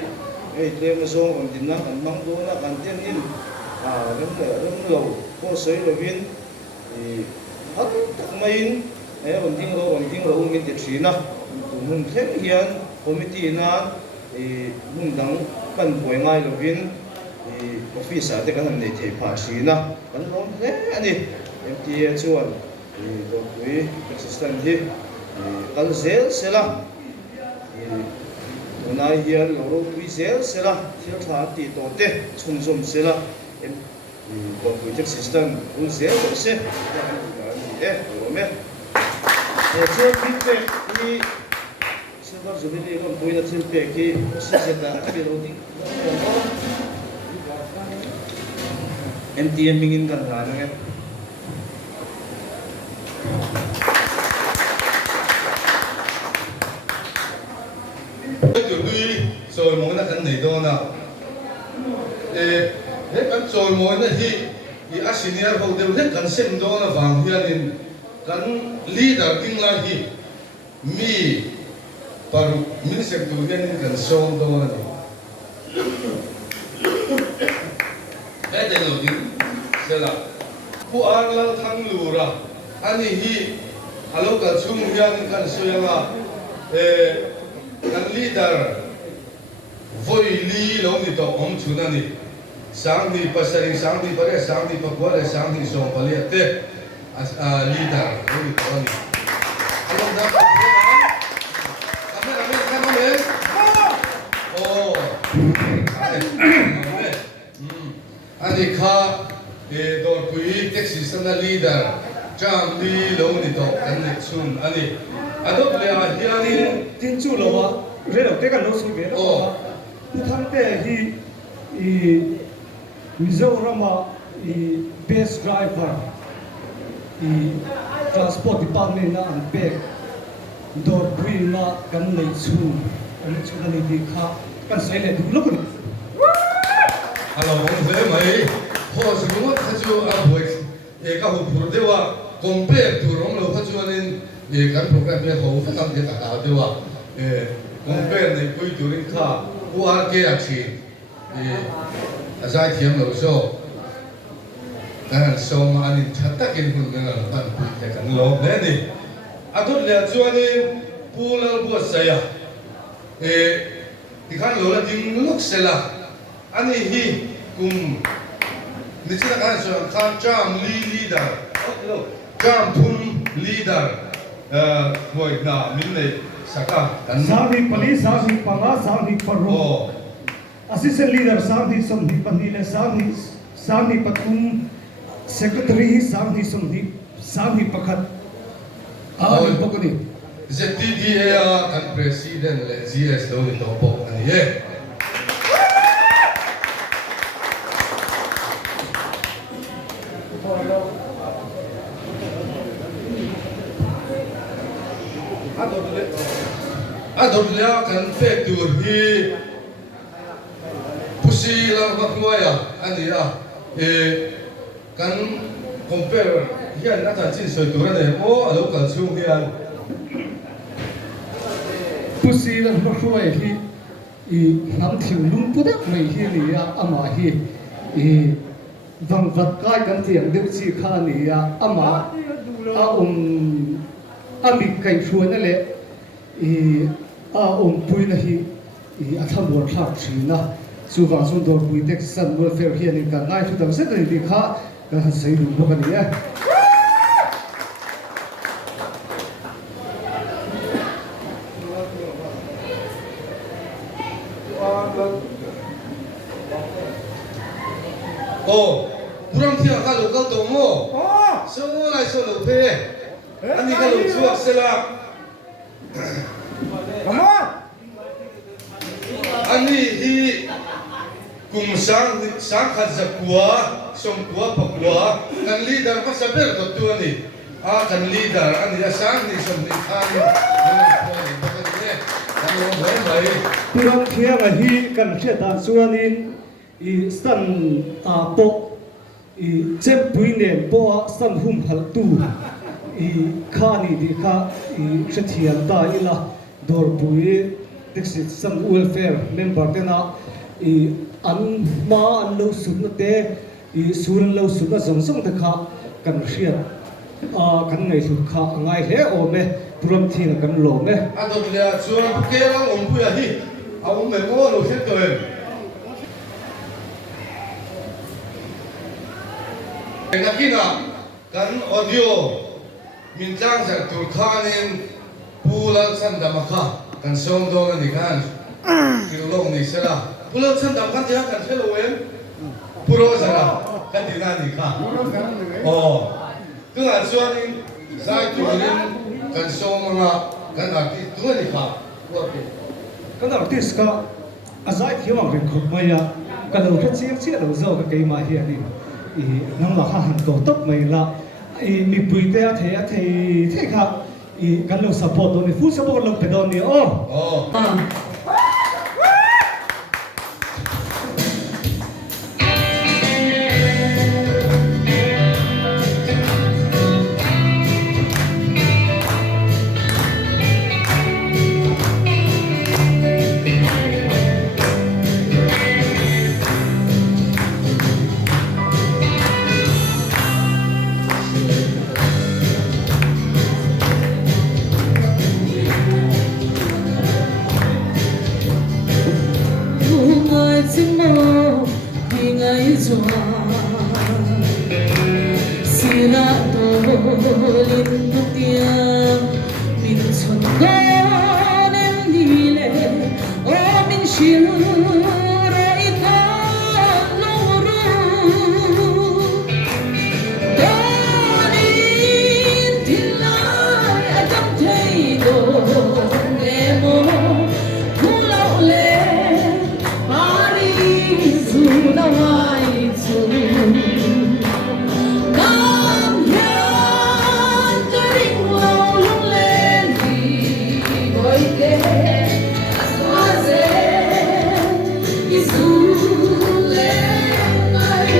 cái đêm zo còn tin năng còn mong đố là còn tiên in rất lâu có sấy rồi viên thì hết các mấy còn tin lâu mình tiệt sĩ na tụi mình thêm hiền committee na thì mình đang cần bồi ngay rồi viên thì office thì cái này thì phải sĩ na vẫn luôn thế anh đi MTA chuan thì rồi quý assistant thì cần dễ sẽ là nay hiền lỗ quý dễ sẽ là thiếu thà tỷ tổ tê chung chung sẽ là em còn quý chức system cũng dễ cũng sẽ em hiểu không em chưa biết về khi silver Jubilee còn quý là thiếu về khi sẽ là cái điều gì em tiền mình in cần làm em rồi mỗi là cái này đó na hết cái rồi mỗi là thì senior hậu đều hết cái xem đó là vàng hiền nên cái leader kinh là thì mi baru mi sẽ tu hiền nên cái show đó là cái điều đầu tiên sẽ làผู้อ่านเราทั้งรู้ละอันนี้ alo ka chung hian kan soyanga kan leader voi li lo ni to om chuna ni sang ni pasari sang ni pare sang ni pakwa le sang ni song pali ate leader lo ni to ni alo da kamera oh ani kha dor pui taxi sana leader jam li lo ni to kan ne chun ani adop le a hianin tin chu lo wa re lo te kan lo su be lo tu tham te hi Mizoram best driver transport department na ang pek dor pui na kan nei chu ani chu na ni kha kan sai le du lo ko alo bong ve mai ho su mo kha chu a boi ka hu phur dewa compare tu rong lo kha chu anin kan program le ho fa tam de ta dewa compare nei pui tu rin kha u ar ke a chi azai thiam lo so kan so ma anin thatta kin hun na pan pui te kan lo le ni adut le chu anin pulal bu saya ikan lo la ding lok sela ani hi kum ni chila kan so kan jam leader jam thun leader moi na min nei saka kan Sabi police, sabi panga, sabi paro. Assistant leader, sabi somni panile, sabi patum secretary, sabi somni, sabi pakat. Ni pokoni. ZTDA kan president le GS lo ni to pok ani ye adot le kan pe tur hi pusi la ba khoya ani ya kan compare hian na ta chin soi tur ne mo alo kan chung hian Pusi lan hruai hi nam thiu lung pudak mai hi ni ya ama hi vang vat kai kan tiang deu chi kha ni ya ama ami kai hruai na le pui na hi a thamor thak thina chu wa sun dor pui tek san welfare hi ani ka ngai thu dang se ni kha ka sei lu bok ani ya burang thia ka lo kal to mo so mo lai so lo phe ani ka lo chuak sela come on ani hi kum sang khat zakwa som kwa pakwa kan leader pa saber to tu ani kan leader ani ya sang ni som ni khan burang thia ma hi kan thia ta chuanin stan po chem pui nen po san hum hal tu khani di kha thrian ta ila dor pui dixit sam welfare member tena an ma an lo sut na te suran lo sut na zong zong ta kha kan hriat kan ngai thu kha ngai he o me puram thina kan lo me adot le chuan ke lang om pu ya hi awum me mo lo set to Nakina kan audio min tlang sa Turkhanin pulal sandamaka kan som do ni kan kilong ni sala pulal sandam kan dia kan selowen puro sala kan dinani ka tu an suanin sai turin kan som mga kan arti tu ni ka kan artist ka azai thiamang rin khop maya kan lo chiang chia lo zo ka kai ma hi ani nang la han to top mai la mi pui te a the kha kan lo support ni full support lo pedon ni chim mô thì ngày gió sira to linh tu tia min chon con em đi lệ ô min chiu rai ta lo ru Danin tilai adam thei do nemo pulau le mari zu na wai zu Nam yan karing wow lung lên đi gọi kê hoa rê isu lên ai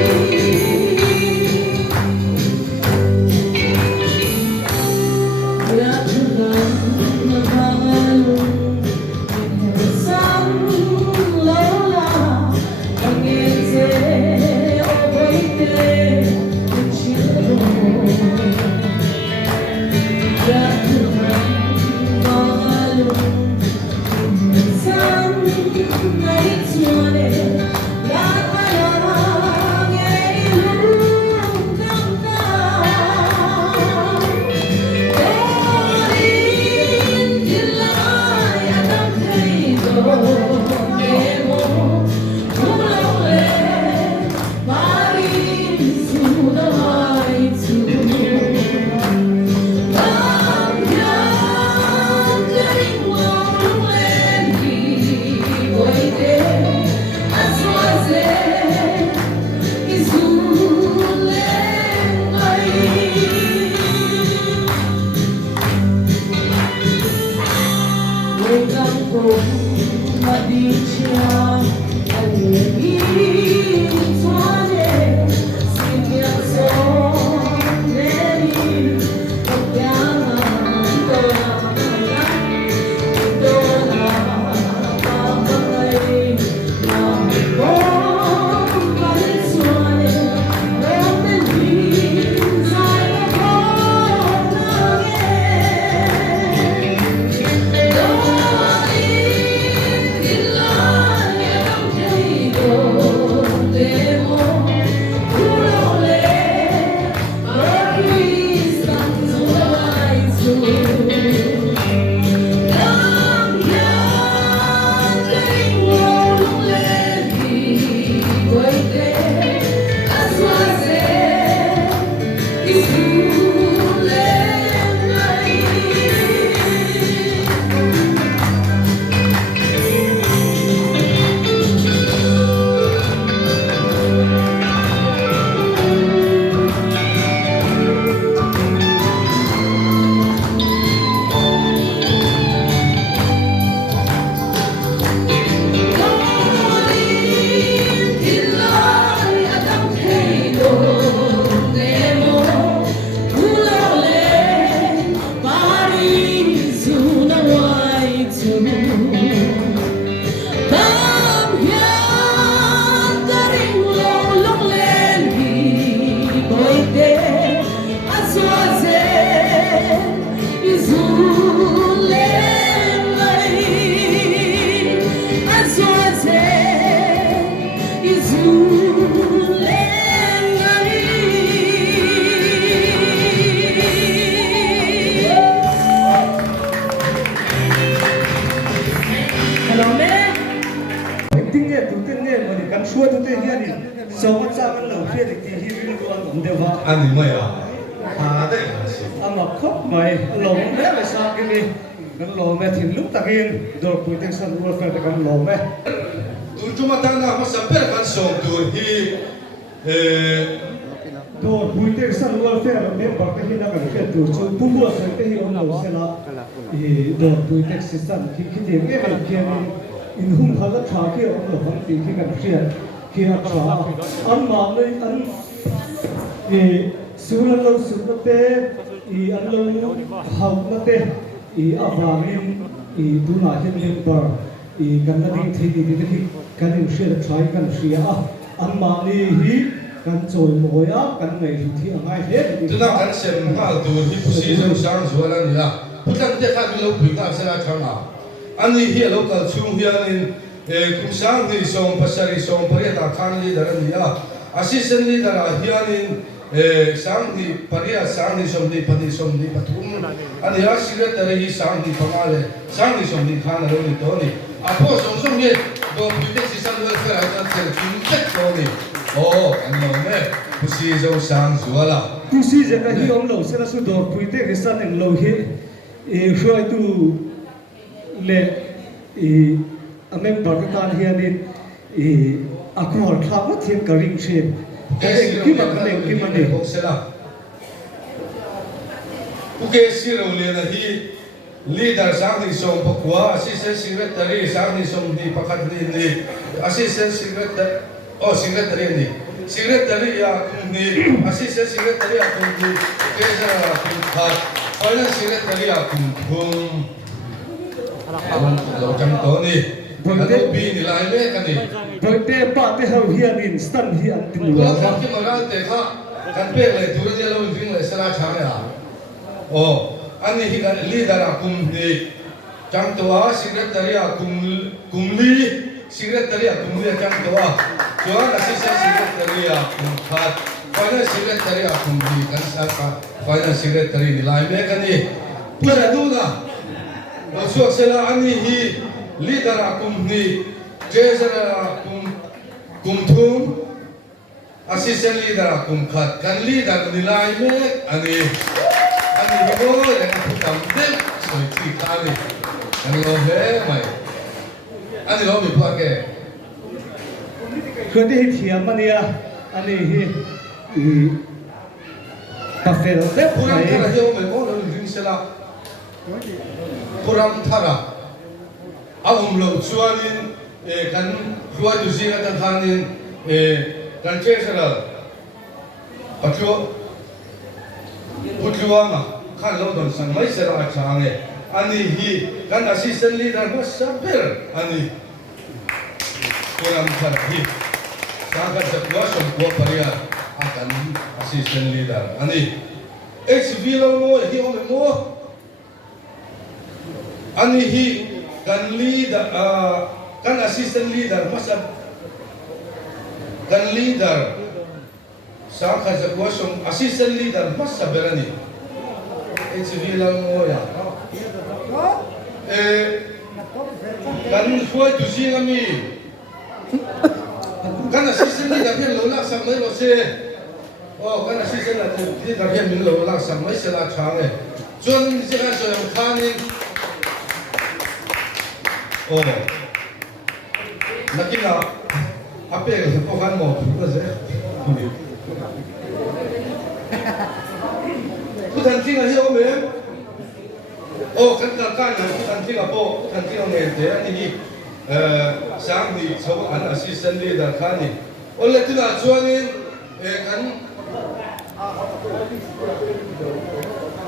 anh thì mày à đấy ama khóc mày lồng đấy là sao cái gì nó lồng mẹ thì lúc ta kia rồi cuối tiếng sân vừa phải cầm lồng mẹ tụi chúng ta đang làm một sản phẩm song tụi hi rồi cuối tiếng sân vừa phải là mẹ bảo cái gì là cái chuyện tụi chúng bung bua sang cái gì ông lồng sẽ là rồi cuối tiếng sân khi tiếng cái này kia in hung hăng là thà kia ông lồng không tiếng khi cái chuyện khi thà ăn mà nơi ăn sunan lo sunate an lo hau nate avangin duna hin limbar kan ding thi di kan in share try kan shia an ma ni hi kan choi moya kan nei thi angai he tuna kan sem ha tu hi pusi so sang zuala ni la putan te kha lo pui ta sa thanga ani hi local chung hian in kum sang ni som pasari som pari ta khan leader ni assistant leader hianin sang ni pari sang ni som ni pani som ni pathum ani secretary hi sang ni pangale sang ni som ni khan ro ni to ni apo som ye do pite sisan welfare ha ta kin tek to ni ano me kusi zo sang zuala kusi je ka hi om lo se la su do puite ke san eng lo hi shoi tu le amem barkan hianin akhor thla thiam ka ring shape ki ma ki ma ne boxela uke siro le na hi leader sang ni som pakwa assistant secretary sang ni som ni pakhat ni assistant secretary ni secretary ya ni assistant secretary ya ni treasurer ya ni finance secretary ya ni lo cham to ni Ano bi ni lai me ka ni boite pa te ho hianin stan hi an tin lo lo ka ki magal te kha kan pe le tu je lo ving le sala cha ya ani hi kan leader a kum ni chang to a secretary a kum li secretary a kum li chang to a chuan assistant secretary a kum khat finance secretary a kum li kan sa ka finance secretary ni lai me ka ni pura du na lo so sela ani hi leader a kum ni treasurer a kum thum assistant leader a kum khat kan leader ni lai me ani hi bo le ka tam de soi ti ka ni ani lo he mai ani lo mi pa ke ko te hi thiam ania ani hi ka fel de puram thara mai yo me mo lo ring sela puram thara awum lo chuanin kan ruwa du zinga ta thanin kan treasurer patro Putluama kan lo don san mai sera change ani hi kan assistant leader ma saber ani puram thar hi sanga sakwa som ko paria akan assistant leader ani HV lo mo hi mo ani hi kan leader kan assistant leader masab kan leader saka sakwa som assistant leader masaberani HV lang mo ya kan huwag tusi kami kan assistant leader yan lo lak samay lo se kan assistant leader yan lo lak samay sila change John sila so yung kanin nakina apel po kan mo kasi kutan tinga hiyo mem kan kutan tinga po kutan tinga ngente ani sang ni so an assistant leader khani olle tina chuanin kan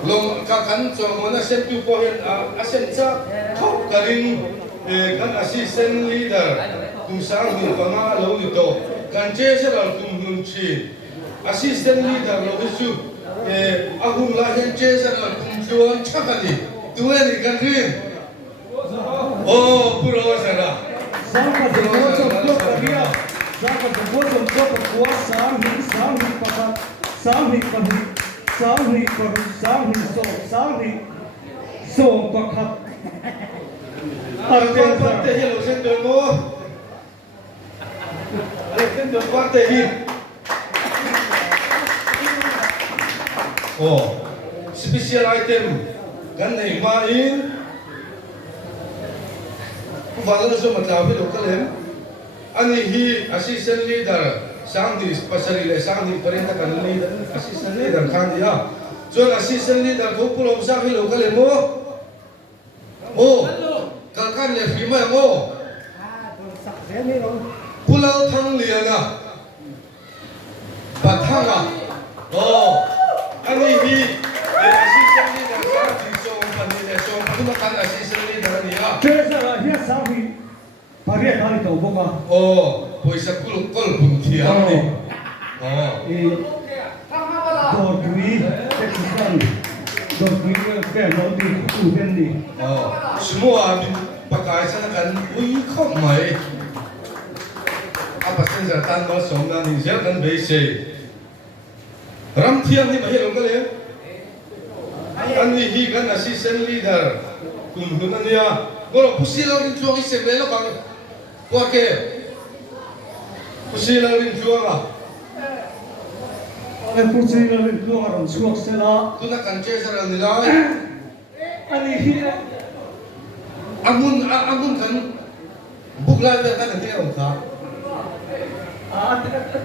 long ka kan so mona sem tu po hen asen cha thok karing kan assistant leader kum sang ni panga lo ni to kan treasurer kum hun chi assistant leader lo hisu ahum la hen treasurer kum chuan chakani tuani kan rin puro sara sanga de mo chom ko kabia sanga de mo chom ko ko sam hi paka sam hi so paka parte hi lo sen do mo sen do parte hi special item kan nei ma in wala so matlabi local hem ani hi assistant leader sang di pasari le sang di parenta kan leader assistant leader khan dia so assistant leader ko pulo sa hi local hem kan le fi ma mo pulo thang liana pathanga ani hi assistant leader sang di so pani le so pani kan assistant leader ni treasurer hi sam hi pare kali to boka poisa kul pun thiam ni do dui technical do dui ke no di tu ben ni semua pakai sana kan ui khom mai apa passenger tan mal som na ni zel kan be se ram thiam ni mai long ka le an ni hi kan assistant leader kum humania goro pusilo rin chuang i sem le lo bang kwa ke pusilo rin chuang a ale pusilo rin chuang ron chuak sela tu na kan che sara ni lai ani hi amun kan buklai ve kan te om tha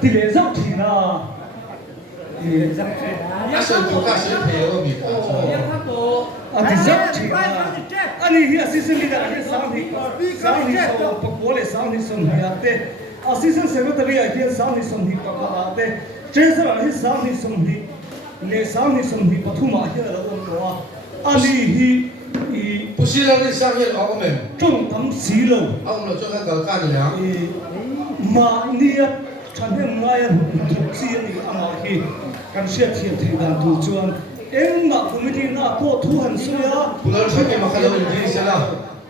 ti le zau thi na ti le zau thi asal tu ka se pe o mi ka ti zau thi na ani hi assistant leader ani sound hi so pakole sound hi som hi ate assistant secretary hi sound hi som hi pakala ate treasurer hi sound hi som hi le sound hi som hi pathuma hi la om to ani hi pusilo rin sa hel o mem trong tam si lo ông lo cho ka ka kan ya ma nia chan hem ngai thuk si ni ama hi kan sia thiam thei dan tu chuan eng ma committee na ko thu han su ya pular sa ke makalo din sala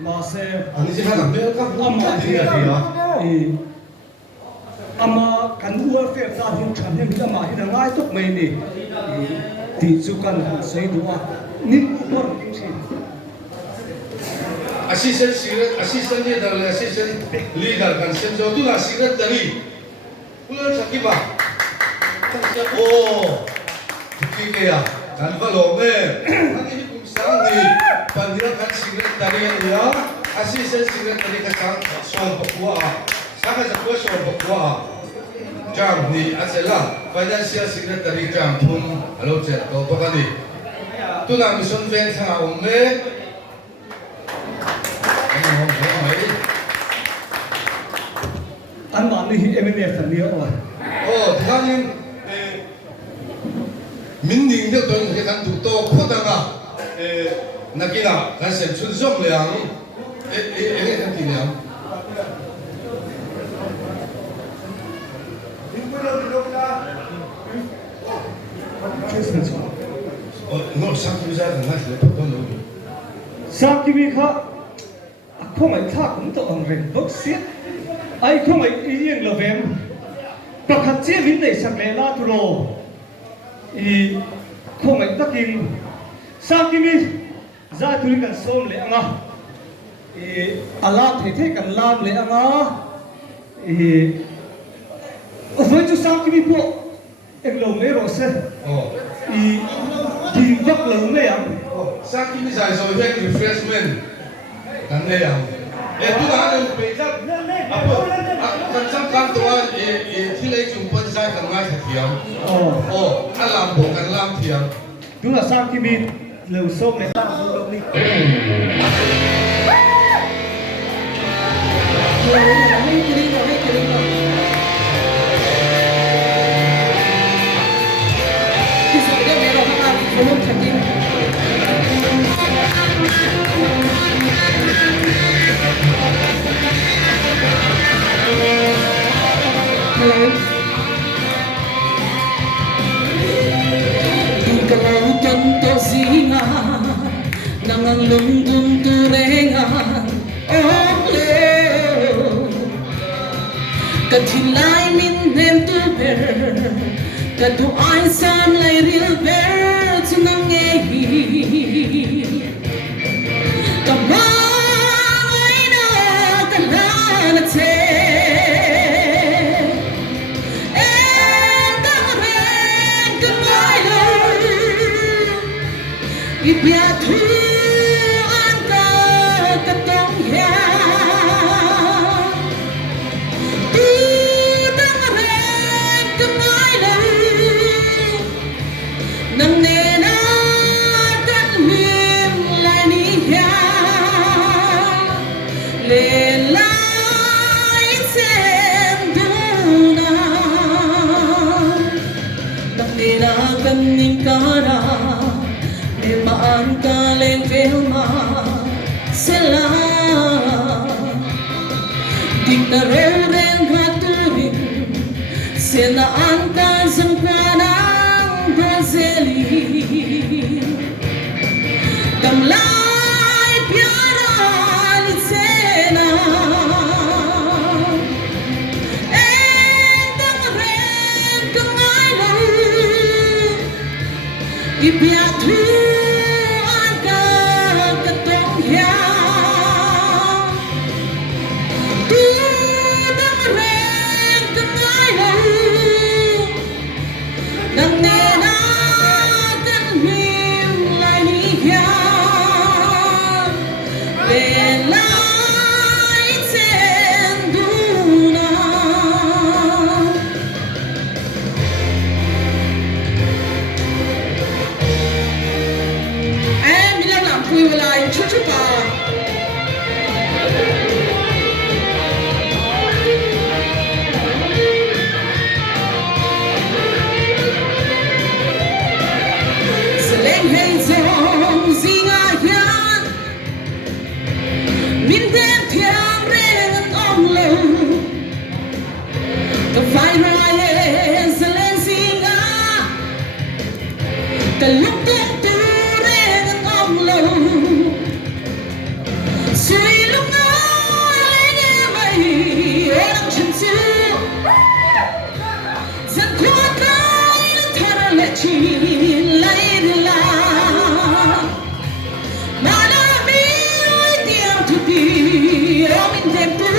ma se ani si hana be ka ama ti ya ama kan welfare ta hin chan hem ama hi na ngai tok mai ni ti chu kan sei duwa nin por king si assistant leader le assistant leader kan sem jo tu la secretary pular sa ki ba oh ki ke ya kan va lo me ani hi kum sang ni pandira kan secretary ya assistant secretary ka sang so pakwa sa ka sa so pakwa jam ni asela financial secretary jam thum alo che to pakani tu la mission ven sa me an ma ni hi MNF ni o oh thanin min ning de ton ke kan tu to khodanga nakina kan sen chun som leang kan ti leang no sakhi za kan nas le to no sakhi bi kha không ai thắc cũng tự ông rèn bốc xiết ai không ai yên là vém bậc hạt chia vĩnh để sạc lẽ la tu rồ y không ai tắc in sao kimi ra tu cần xôm lẽ ngà y ala thế thế cần làm lẽ ngà y với chú sao kimi bộ em lâu mấy rồi xe y thì vấp lâu mấy à sakhi za so he refreshment kan le yang tu kan pe sa apo kan sam kan to thi le chung pon sai kan ngai thiam alam bo kan lam thiam đúng là sao khi bị lều sông này ta không động đi Kalau contoh singa nangang lunggung turengan oleh katilai min nem tu ber kadu aisan lai real ber tunang ngehi kamai na kalana te Biatu angkat ketong ya, tu dengaran kemai lalu, nang nena kat lim lani ya, lelai senduna, nang nena kan ningkara. Maan ka lên velma sela dik na ren haturin sela anta zangkanang Brazili damlay pyara litse zu Zan kwa kai thara le chi lai la Mana mi oi tiam tu pi om in dem tu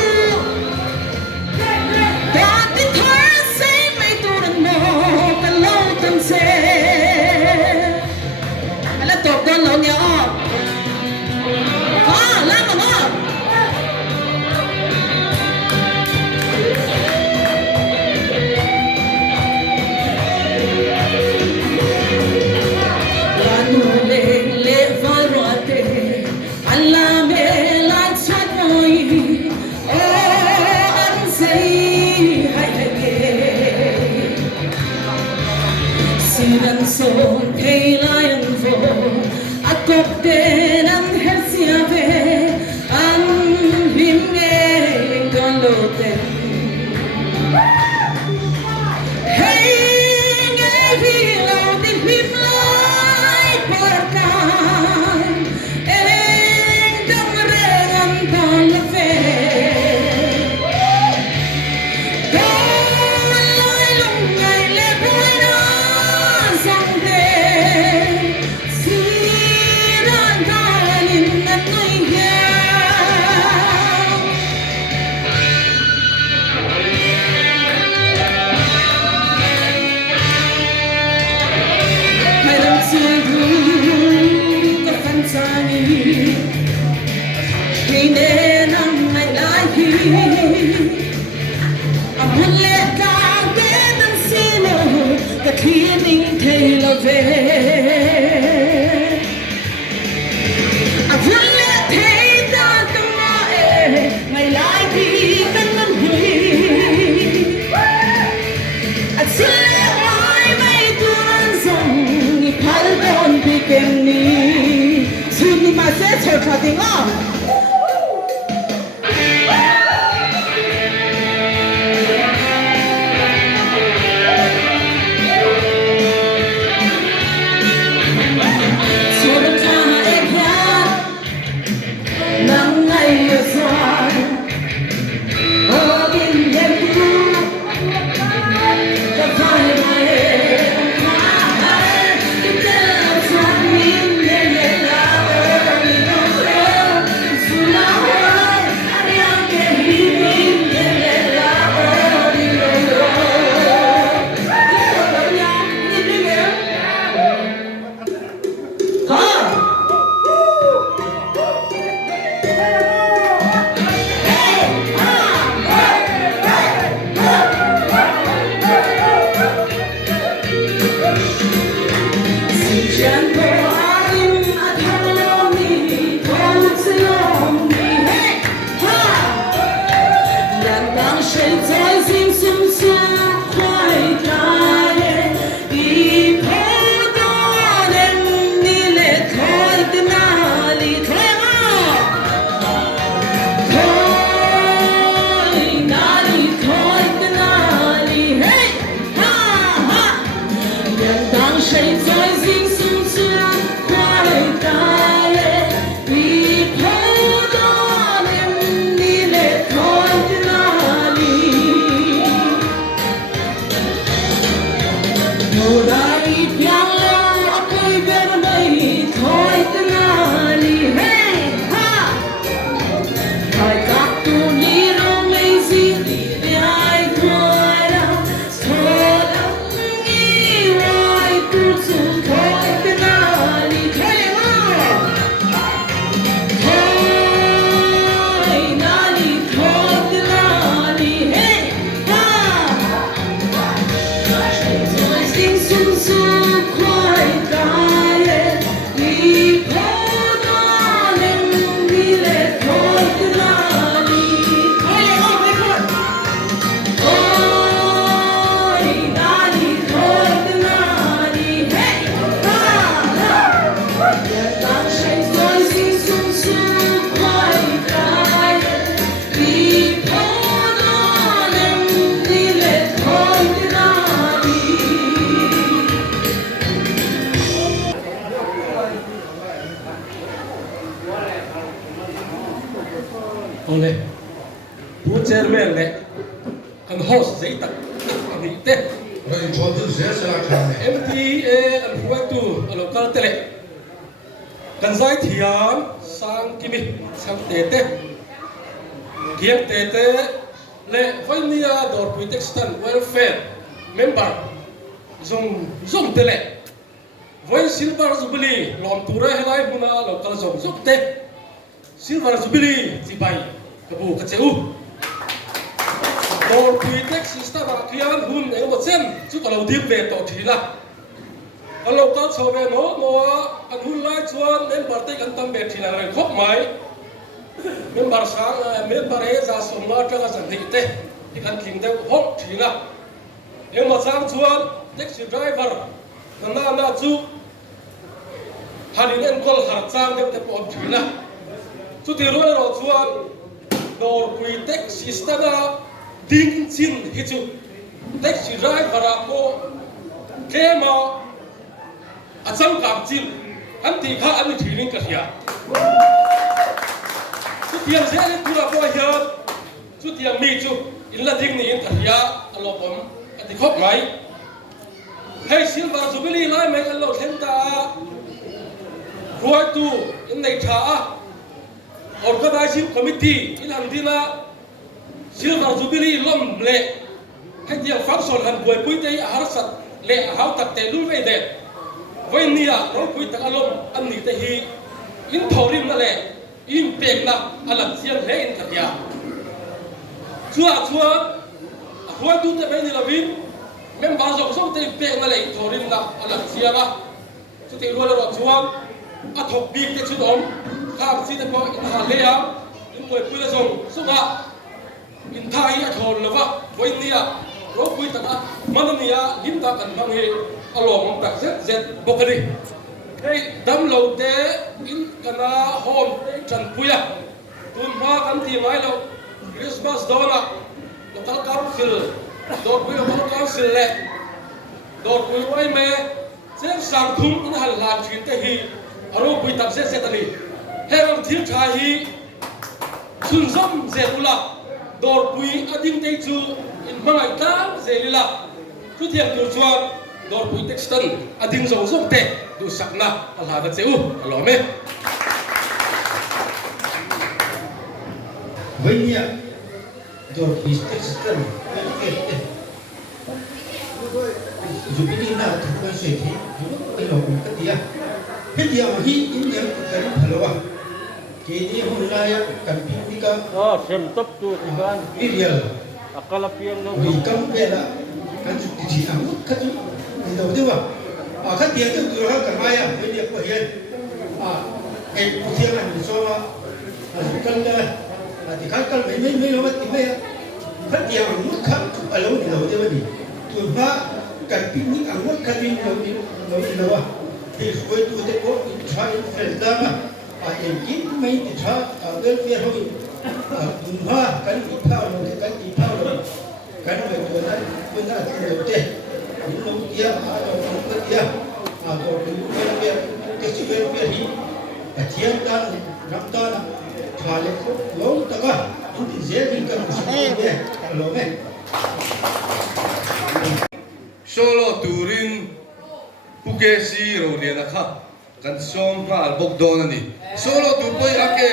Da ti thar say mai tu ran mo ka lo tan se Ala tok don lo nya Sidan son kay layan vo Akop din ang hersia ve Ang himeng galoten Hey ngay hilaw din himlay parkan Eng damrengan dalafe Dalay lungay leboy na Cleaning tailor veil I will let hey down the my life can man hui I say I may do ransom pal don begin ni soon my set her cutting off Ole, bu chairman le, kan host zai tak ani te rồi cho tôi sẽ làm MTA an huai tu local tele kan zai thiam sang kimi sang te kiam te le voinia dor protection welfare member zong tele voi silver jubilee lom tura helai huna local zong te silver jubilee chibai kabu kacheu dor protection system akian hun e mo chen chu kalau dim ve to thila kalau ka chobe no an hun lai chuan member te kan tam be thila re khop mai member sang member e za somma tanga san ni te kan king de hop thila e mo sang chuan taxi driver na chu hanin en kol har chang de te pom thila chu ti ro chuan dor protection system ding chin hi chu taxi driver a ko kema acham kam chil an ti kha an thiring ka hia chu tiang se le pura ko hia chu tiang mi chu in la ding ni in ka hia alopom ati khop mai hey silver jubilee lai mai kan lo thleng ta roi tu in nei tha organizing committee in han dina silver jubilee lom le hay dia function han boi pui te har sat le hau tak te lu ve de voi nia ro pui tak alom an ni te hi in thorim na le in pek na ala chiang le in khatia chua hoi tu te be ni lovin mem ba zo te pek na le in thorim na ala chianga chu te ro chuan a thok bi te chu dom khap si te po in ha le ya in boi pui le zong sunga in thai a thol lova voi nia ro pui ta manania lim ta kan mang he alom tak zet bokani hey dam lo te in kana home tran puya tun ma kan ti mai lo Christmas dona local council dor pui local council le dor pui wai me chen sang thum in hal lan thin te hi aro pui tak zet ani heram thil tha hi sun zom zetula dor pui ading te chu in mangai ta zelila chu thiam tu chuan dor pui textan ading zo te du sakna ala da cheu alome Venia dor pui textan jubilee na thakoi se thi ai lo ka tia he dia hi in dia ka ri phalowa ke ni hunaya kan pi ka sem top tu kan ideal akala piang no vì cấm về là cái chỉ thằng cái thì đầu tiên vào cái tiền thì từ đó cả hai với việc của hiền em có tiền là mình cho cân thì các cân mấy nó mất tiền mấy cái tiền mà mất khác ở lâu thì đầu tiên mình từ ba cần pin những ăn mất cái pin đầu thì với tôi thấy có try phải ra mà em kiếm mấy thì try bên phía thôi từ ba cái gì thao rồi cái gì thao rồi cái này tôi đã đầu tiên những lúc kia đầu kia rồi cái sự việc thì chiến tranh năm ta thà lên lớn tất cả những dễ bị cần sự việc lớn này solo turin pukesi ro le na kha kan som pa bok don ani solo tu poi ake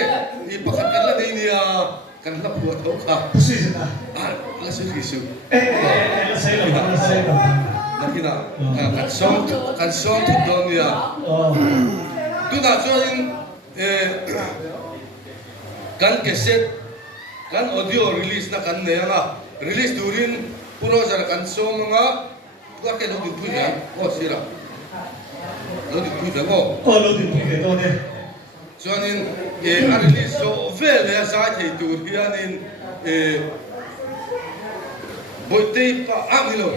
ni pakhat kan la nei ni a kan la pu tho kha pusi na la su ki su sei là nakina kan som tu don ya tu na cho in kan cassette kan audio release na kan ne nga release durin puro jar kan som nga tu ake lo tu ya o sira lo tu da go lo thì cái đó đấy cho nên anh release so về là giá trị tu hiền nên bồi tây pa anh hiểu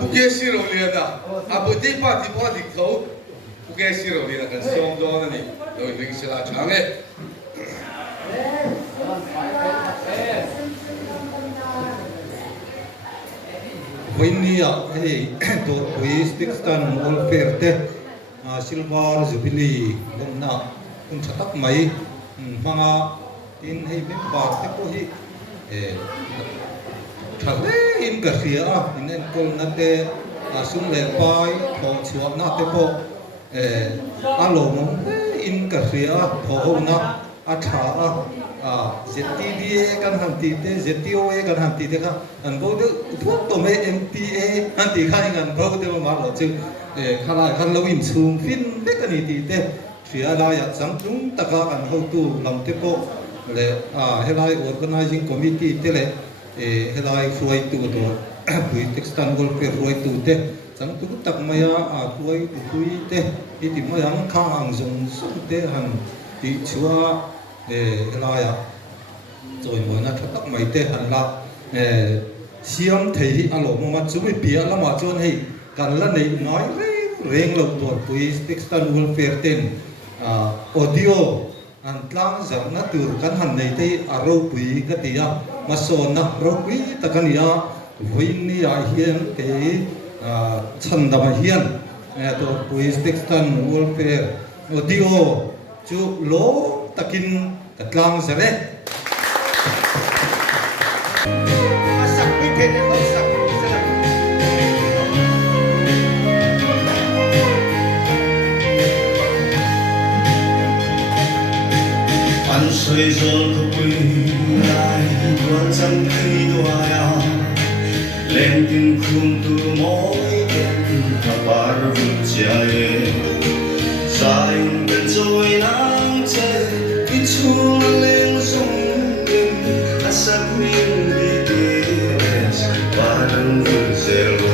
Puke siro liya na bồi tây pa thì bao đi khâu Puke siro liya kan song đó này rồi mình sẽ là chẳng ấy Venia hey to Pakistan welfare te silver jubilee gomna kun chatak mai manga in hey member te ko hi thật đấy in cả phía in nên con nát tê xuống lệ pai thọ chuột nát tê po alo mong in cả phía thọ hông nát thả ZTDA kan hanti te ZTOA kan hanti te kha an bo de thuốc to me MTA hanti khai ngan bo de ma lo chu khala khan lo in chung fin be kan ti te phía la ya sang tung taka kan ho tu lam te po le helai organizing committee te le helai fruai tu do pui textan gol pe fruai tu te sang tu tak maya fruai tu pui te ti ma yang kha ang zong sung te han ti chua helai rồi mới nó thật mày tê hẳn là xiêm thấy alo mà chú bị bịa là mà chôn hay cần là này nói riêng lộc tuổi quý textile welfare tên audio anh lang rằng nó từ căn hẳn này thấy aro quý cái gì mà son nó aro quý ta cái gì với ni ai hiền cái chân đầm hiền tuổi quý textile welfare audio chú lố takin cái lang giờ đấy ăn sôi rồi có quỳ lại quan tâm khi doa lên tin khung tu mỗi đêm ta bar vun chạy sai bên rồi nắng che ít chuông lên sông đêm ta sắc miên đi tes barang vun zero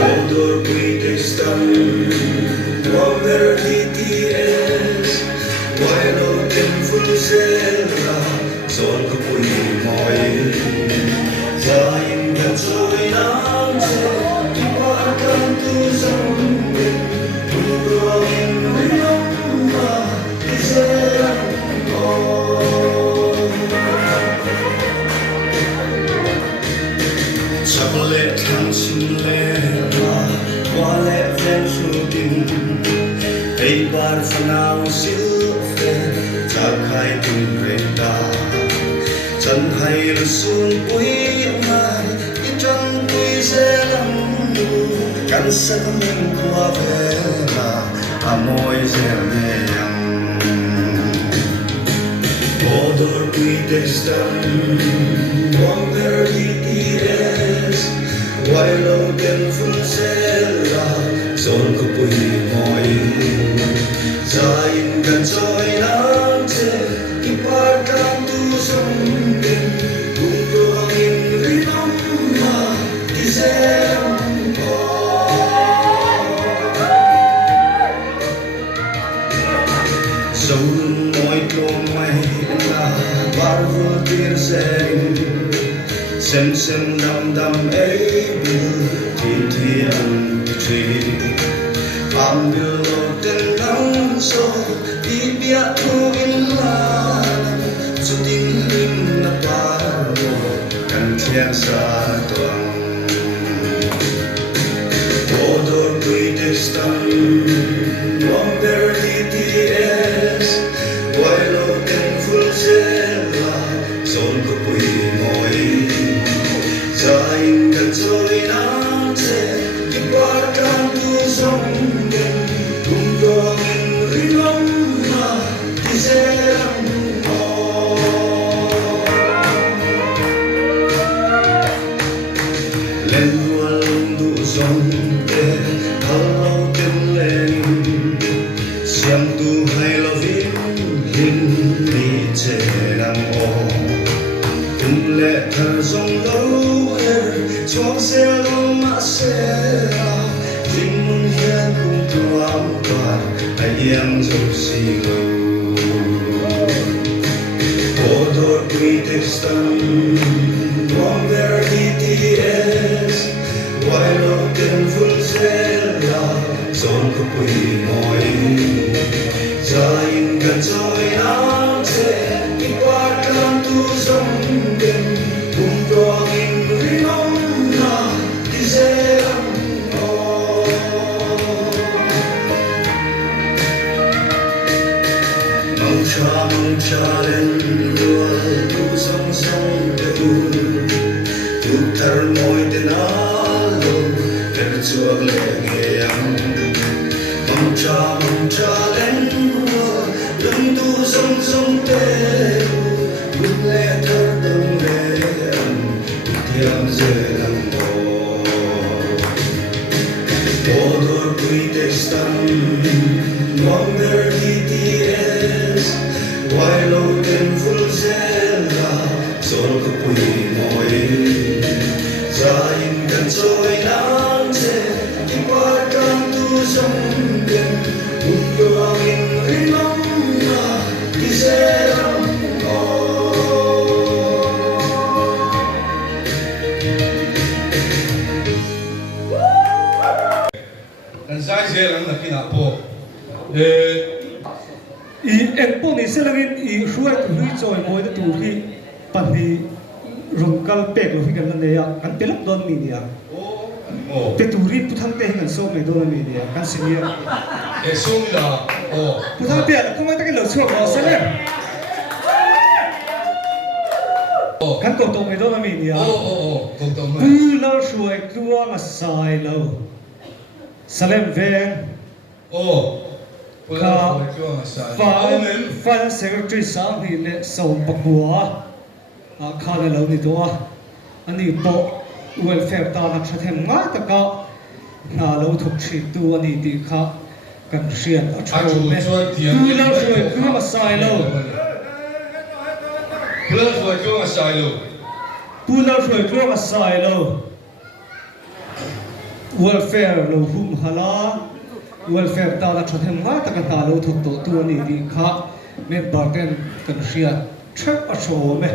odor quỳ textan water DTS Bueno tempo será sol ko pui moi Zain kan soi nam se tu parkan tu zong Puro in rinoma isera Chocolate kan sin le wale ven frutin Ei bar fanao sil cha khai tung reda chân hay là xuân quý mai ít chân quý sẽ lắm căn sẽ có mình qua về mà môi sẽ mê nhầm odor quý textan one very DTS quay lâu tiền phương sẽ là son có quý môi Zain kan soi nam che iparkan tu song din kung in rinom ma isem Soun moi to mai na barvo tir serin sem dam ei bil ti an tri am bil ten nang so di bia tu in la su ding lim na pa kan thian sa tuang odor quý textan wong der DTS wai lo ten full sela son ko pui moi zain kan soi nam se di par kan tu song lên luôn đủ dòng để hello tên lên xem tu hay là viết hình đi chế đang ô cùng lệ thở dòng lâu cho xe lâu mà xe vinh môn hiên cùng tu ám toàn ai em dấu xì lâu odor quý textan one very DTS quay lâu tiền phương sẽ là son có quý mỏi Zain kan soi nam se iparkan tu song din kung in rinom na iseram mong cha lên ruột tu song sông để tu thar môi tên alo ter chuộc lệ nghe âm mong cha đến đừng tu sông sông tê buồn lệ thar đông lệ âm thiam dễ lăng mồ Odor pretextan Longer DTS While open full zela Sol ka pui moin Zain kan soy nang se Kipar kan tu song den Mundo angin rimam na Diseram Zai dễ lắm là khi nào po i en po ni selangin i ruai tu hui choi moi da tu hi pan hi rongkal pek lo hi kan ne ya kan pelak don mi dia pe tu ri pu thang te hi kan so me don mi dia kan sinia e sung la pu thang pe ko mai ta ke lo chuak lo se le kan ko to me don mi dia ko to me pu lo ruai tua ma sai lo salem veng ka fan secretary sang hi le so pakua kha le lo ni to ani to welfare ta na thathem nga ta ka na lo thuk thi tu ani ti kha kan rian a thaw me tu lo roi ku ma sai lo pu lo roi ku ma sai lo pu lo roi ku ma sai lo welfare lo hum hala welfare ta la thathem nga ta ka ta lo thuk to tu ani ri kha me barten kan ria thap a so me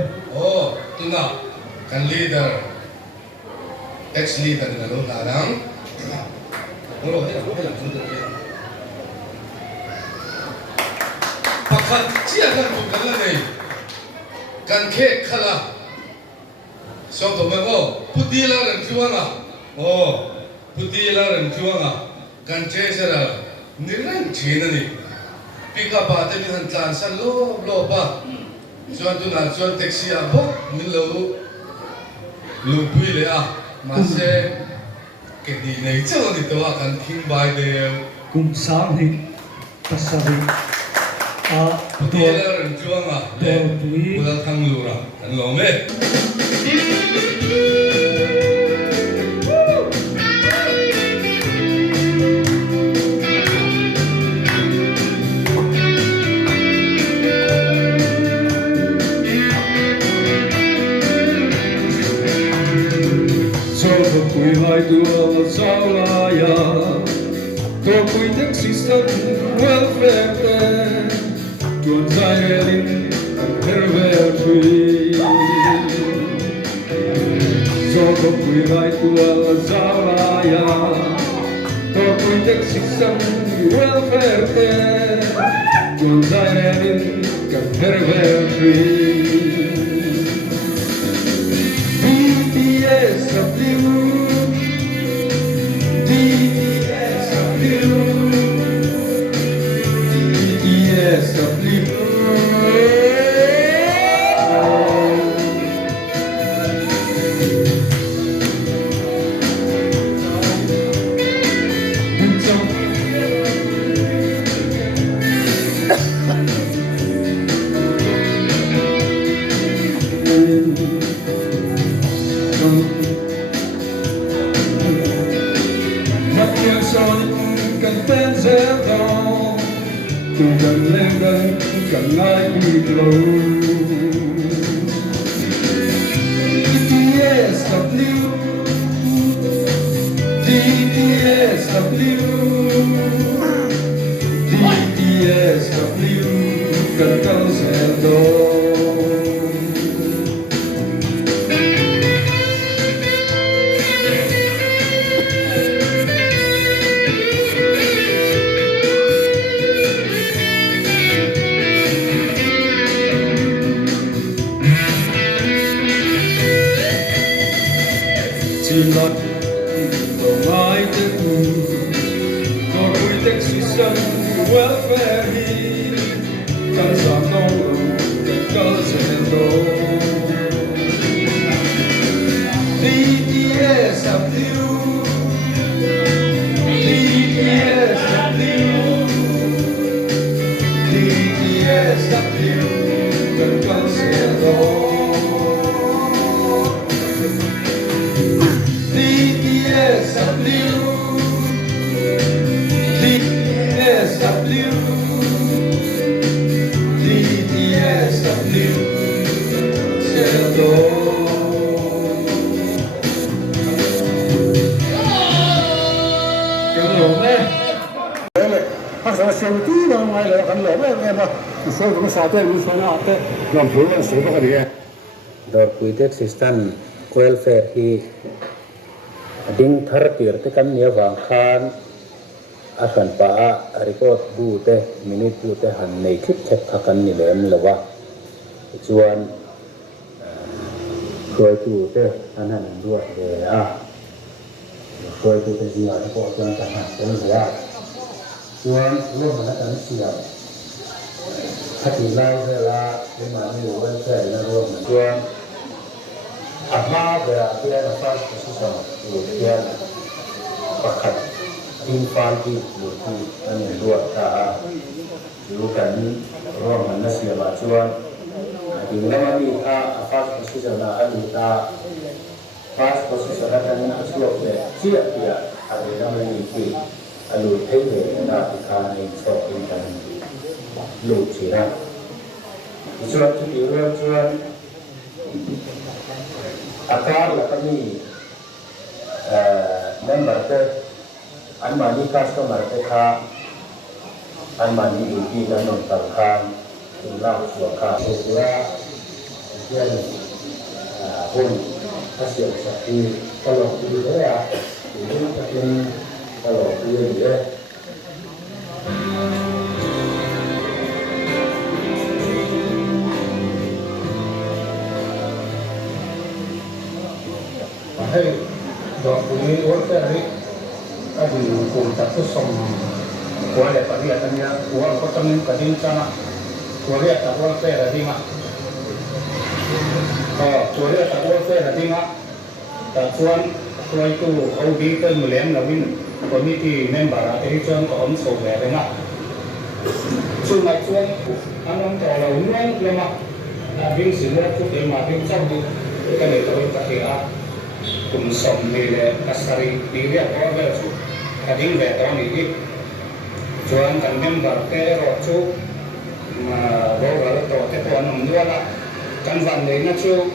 tuna kan leader ex leader na lo na lang lo he la tu de pakhat chia kan ku kan la nei kan khe khala so to me puti la ran chuanga puti la ran chuanga kan che sera niran china ni pika ba te mi han tlan san lo ba chuan tu na chuan taxi a bo min lo lu pui le a ma se ke di nei cho ni to a kan thing bai de kum sang hi pasari a puti la ran chuanga le pula thang lu ra kan lo me Kui hai tua saula ya to kui tek system welfare te tuan zai lin herver tree so to kui hai tua saula ya to kui tek system welfare te tuan zai lin herver tree BTS of you welfare, cause I know the girls and 他说手机都买了，很老外嘛，手怎么啥的，你说那的，让别人谁不可以？ dor puitek sistan welfare hi ding thar tir te kan nia wang khan a kan pa a report bu te minute bu te han nei khip thep kha kan ni lem lawa chuan khoi tu te an han duat de a khoi tu te zia te ko chuan kan han te zia chuan lo ma kan sia hati lai se la le ma ni welfare na ro ma chuan amma da dia da fa su sa lo dia pakhat in fan ti lo tu an ni duat ta lu kan ro ma na sia ba chuan di nama ni a fa su sa na an ta pas posisi kan na su lo de sia dia ada nama ni ki alu thei le na ti kha ni so in kan lu chi ra chuan tu di ro chuan akar la kami member te an mani customer te kha an mani di kan non tar khan tu la su kha su ya yen hon asia sa ti kalau tu ya ini mungkin kalau tu ya hey dok ini worker ni adi pun tak susum kuala pariatannya kuala kotam kadin sana kuala tak worker adi mah kuala tak worker adi mah tak cuan kuala itu auditor mulai lawin komiti member adi cuan kom software mah cuma cuan anong kalau unang lemah abing semua tu lemah abing campur kan itu pakai cùng sống thì asari đi về có về chú kading về đó mình cho anh cần member cái rồi chú mà bao giờ tổ cái con ông nữa là căn bản đấy nó chú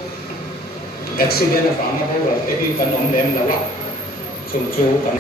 accident là phạm bao giờ cái đi cần ông đem là chúng chú cần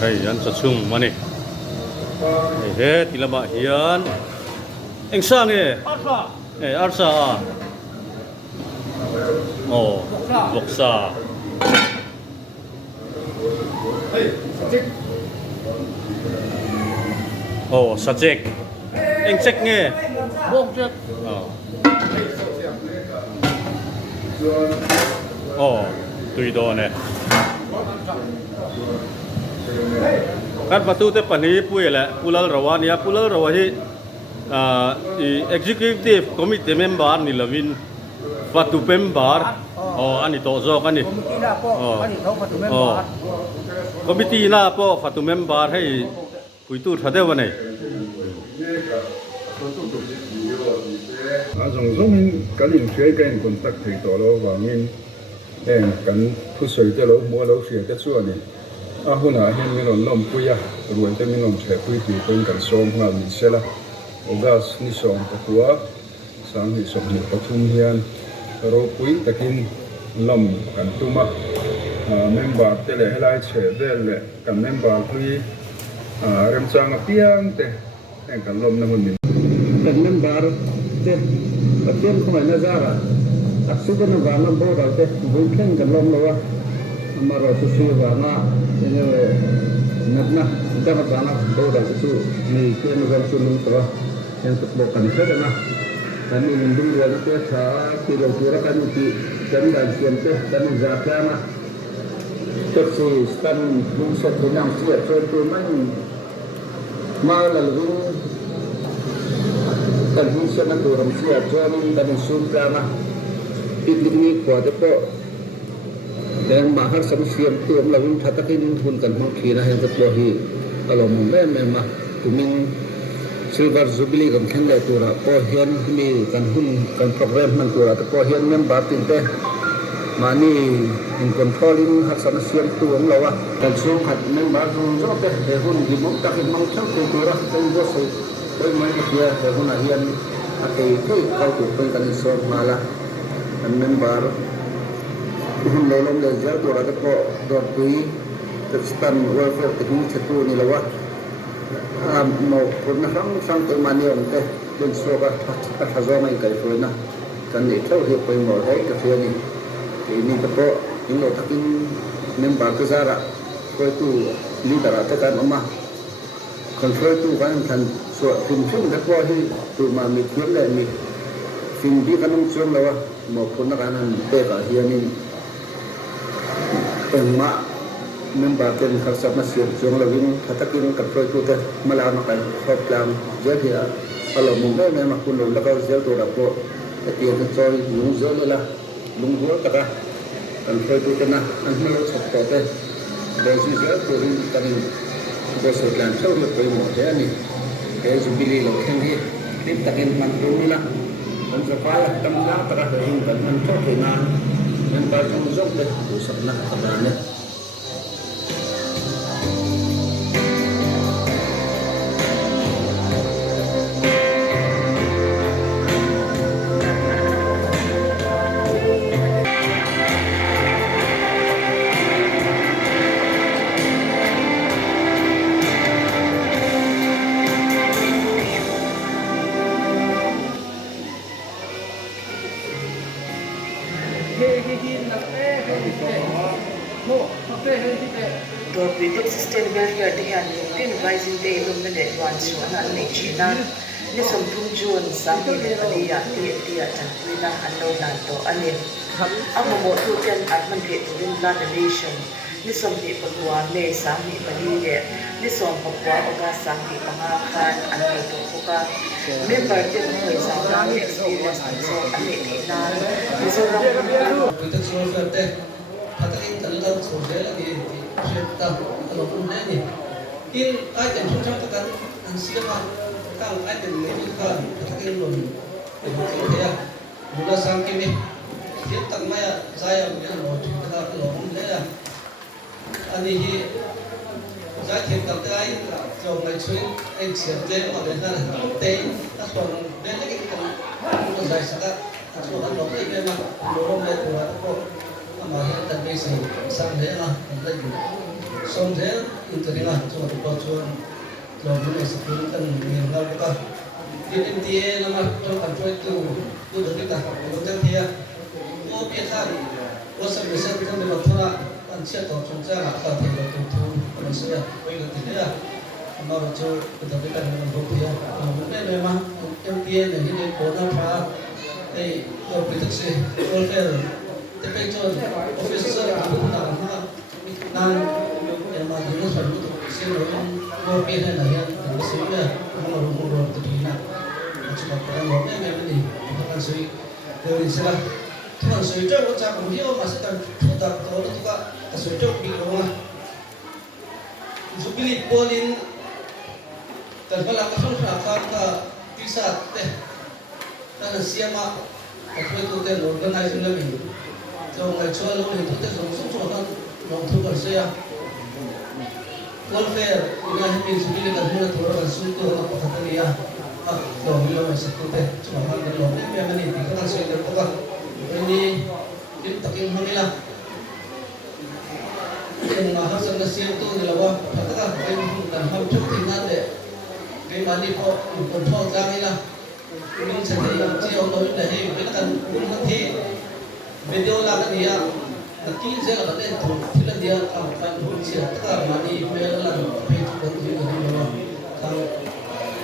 Hey, yan sa chung mani. Hey, tilama hiyan. Eng sang Arsa. Arsa. Oh, Boksa. Hey, Sajik. Oh, Sajik. Eng cek nge. Bok cek. Oh, tui do ne. kan patu te pani pui la pulal rawani pulal rawahi executive committee member ni lovin patu member ani to zo kan ni committee na po patu member hai pui tu thade wa nei dùng mình cái liền chơi cái còn tắc thì tổ lo và mình cái thu sợi cái lỗ mua lỗ phía cái chuột này hôm nay mình làm nông quay rồi thì mình làm chế quay thì bên cái sông là mình sẽ là gas ni sông cái tua sáng thì sông thì có thùng hiền rồi quay tất nhiên làm cái tụm member thế là hay là chế về là cái member quay làm trang tiếng thế cái làm năng mình cái member thếประเทศของเราเนี่ยจ้าอักษรนั้นว่าน้ำบ่อเราแต่บุญเข่งกันลมเราว่ามาเราสู้ว่านะเนี่ยนักนะจะมาจ้านะบ่อเราสู้นี่เกี่ยงกับสู้นุ่งตัวyang terbukan saja nah kami mendung dua itu kilo kira kan itu dan siapa dan zakana terus kan bungsu punya siap contohnya malah kan bungsu nanti orang siap jamin dan sultana ini kuat apa yang mahal sama siap tu lawan katakan pun kan mungkin yang terpenuhi kalau memang kuming silver jubilee kan khen lai tura ko hian mi kan hun kan program man tura to ko hian member tin te mani in controlling hasan siam tu ang lawa kan sung khat member jung jo te he hun gi mok tak mang chang tu tura kan bo so koi mai ka dia he hun a hian a ke thei kau tu kan so mala kan member hun lo lom le ja tura to ko do pui te stan welfare te hun chatu ni lawa mau pun sang tu mani orang teh dan soba hazar main kai funa kan ni tahu dia pun mau hai ke funa ini betul ini tapi member kezara kau itu leader atau kan mama control tu kan so film dah kau hi tu mami film le mi film di kanung lawa mau pun kan teh kahia ni emak member kan khasab nasib jong lawin khatakin control tu teh malam makan program jadi kalau mungkin memang pun lakukan zel tu dapat tiap joy lung zel lah lung gua kata control tu kena anhal sabtu teh dari zel tu kan bosor kan tahu dia pergi mau dia ni kayak jubilee lo kan ni kita takin mantul lah dan sekolah tengah terah dari kan antar kena member jong teh bosor nak kebenaran Dorpiduk sustainable year dihan tin rising day lum ne wan chuan an nei china ni som thum chuan sam ni ania ti tan tuina anlo nan to ani amamo tu ten atman phe tuin la nation ni som ni patwa ne sam ni pani le ni som pakwa oga sam ni panga khan an ni to ka member tin hoi sam na experience so ani ni na ni so ram kita sudah teh hatakin kalau sudah lagi kita kalau punya ni in item macam tekan siapa kalau item ni kan hatakin belum itu ya mula sampai ni dia tak maya saya punya mau kita kalau punya ani hi giá thiệt tập cái rồi lại chuyên anh sẽ lên ở đây là tế các phần đến cái con dài sẽ đã cho nó đóng cái bên mà đồ đông đây của nó mà hiện tại bây giờ sang thế là đây xong thế internet là cho nó có cho rồi nó sẽ cũng cần nhiều lâu nữa thì đến tie nó mà cho phần chơi tu được cái ta nó chân thia ô biết sao ô sao bây giờ cái mình thôi anh sẽ tổ chúng ta là có thể là tu mình sẽ quay được thế là mà cho cái tập cái mình học thì cũng nên là mà em tiên là những cái cố gắng phá đây rồi cái thực sự tôi phải tiếp tục cho officer cũng là năng em mà những cái phần siêu rồi vô biên hay là hiện cái suy là không là một rồi tự nhiên là chỉ là cái ngón này cái gì cái suy rồi sẽ là cái suy cho nó ra cũng nhiều mà sẽ cần thu thập đó là cái suy cho bị đâu mà Zubili Polin cần phải làm cái phương pháp cái visa thế nên siama cái tôi tên rồi cái này chúng ta mình trong ngày xưa lúc mình tôi dùng số số nó lòng thu vào xe welfare ini hanya Zubili kan hanya thora kan suntu na pakatania lo milo mai sekute cuma hal kan lo ni memang ni kita kan saya terbuka ini takin hamila yang mahal sana siang tu ni lawa katakan dan ham cuti nade cái mà đi po còn po ra hay là mình sẽ thấy chỉ ông nói là hey mình cần muốn hơn thì video là cái gì à là kỹ sẽ là vấn đề thủ thì là gì à cần muốn chia tất cả mà đi về là phải chụp được gì đó mà thằng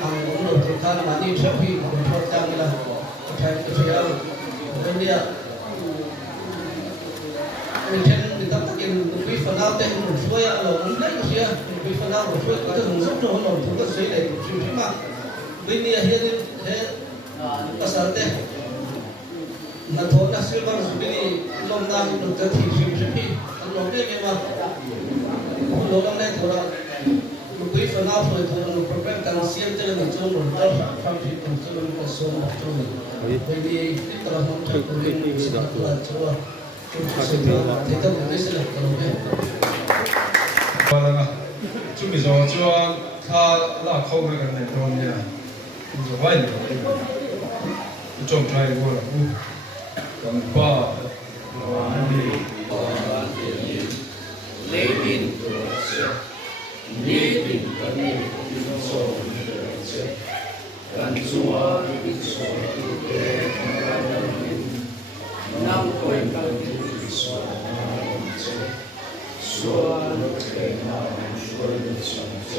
thằng cũng được thì thằng mà đi trước khi còn po ra hay là phải cái gì à vấn đề mình trên người ta thực hiện cái phần nào tên một số là muốn đấy cái cái phần nào một số cái hướng dẫn cho nó thuộc cái suy để chịu chứ mà bây giờ hiện thế cái sản thế là thôi là siêu bằng suy đi lòng ta được cái thị trường suy anh nói cái mà lúc đó này thôi là một cái phần nào thôi thôi một program càng siêu cho nên chúng mình cho phát triển cùng cho mình có số một cho mình bởi vì cái tờ không phải của mình sẽ là cho Vâng, chúng mình rồi cho ta là không cái này rồi nha, rồi vậy nữa, trong trai của là còn ba là đi lấy pin lấy pin cái này số kan semua bisa kita nam koi kan suara kena suara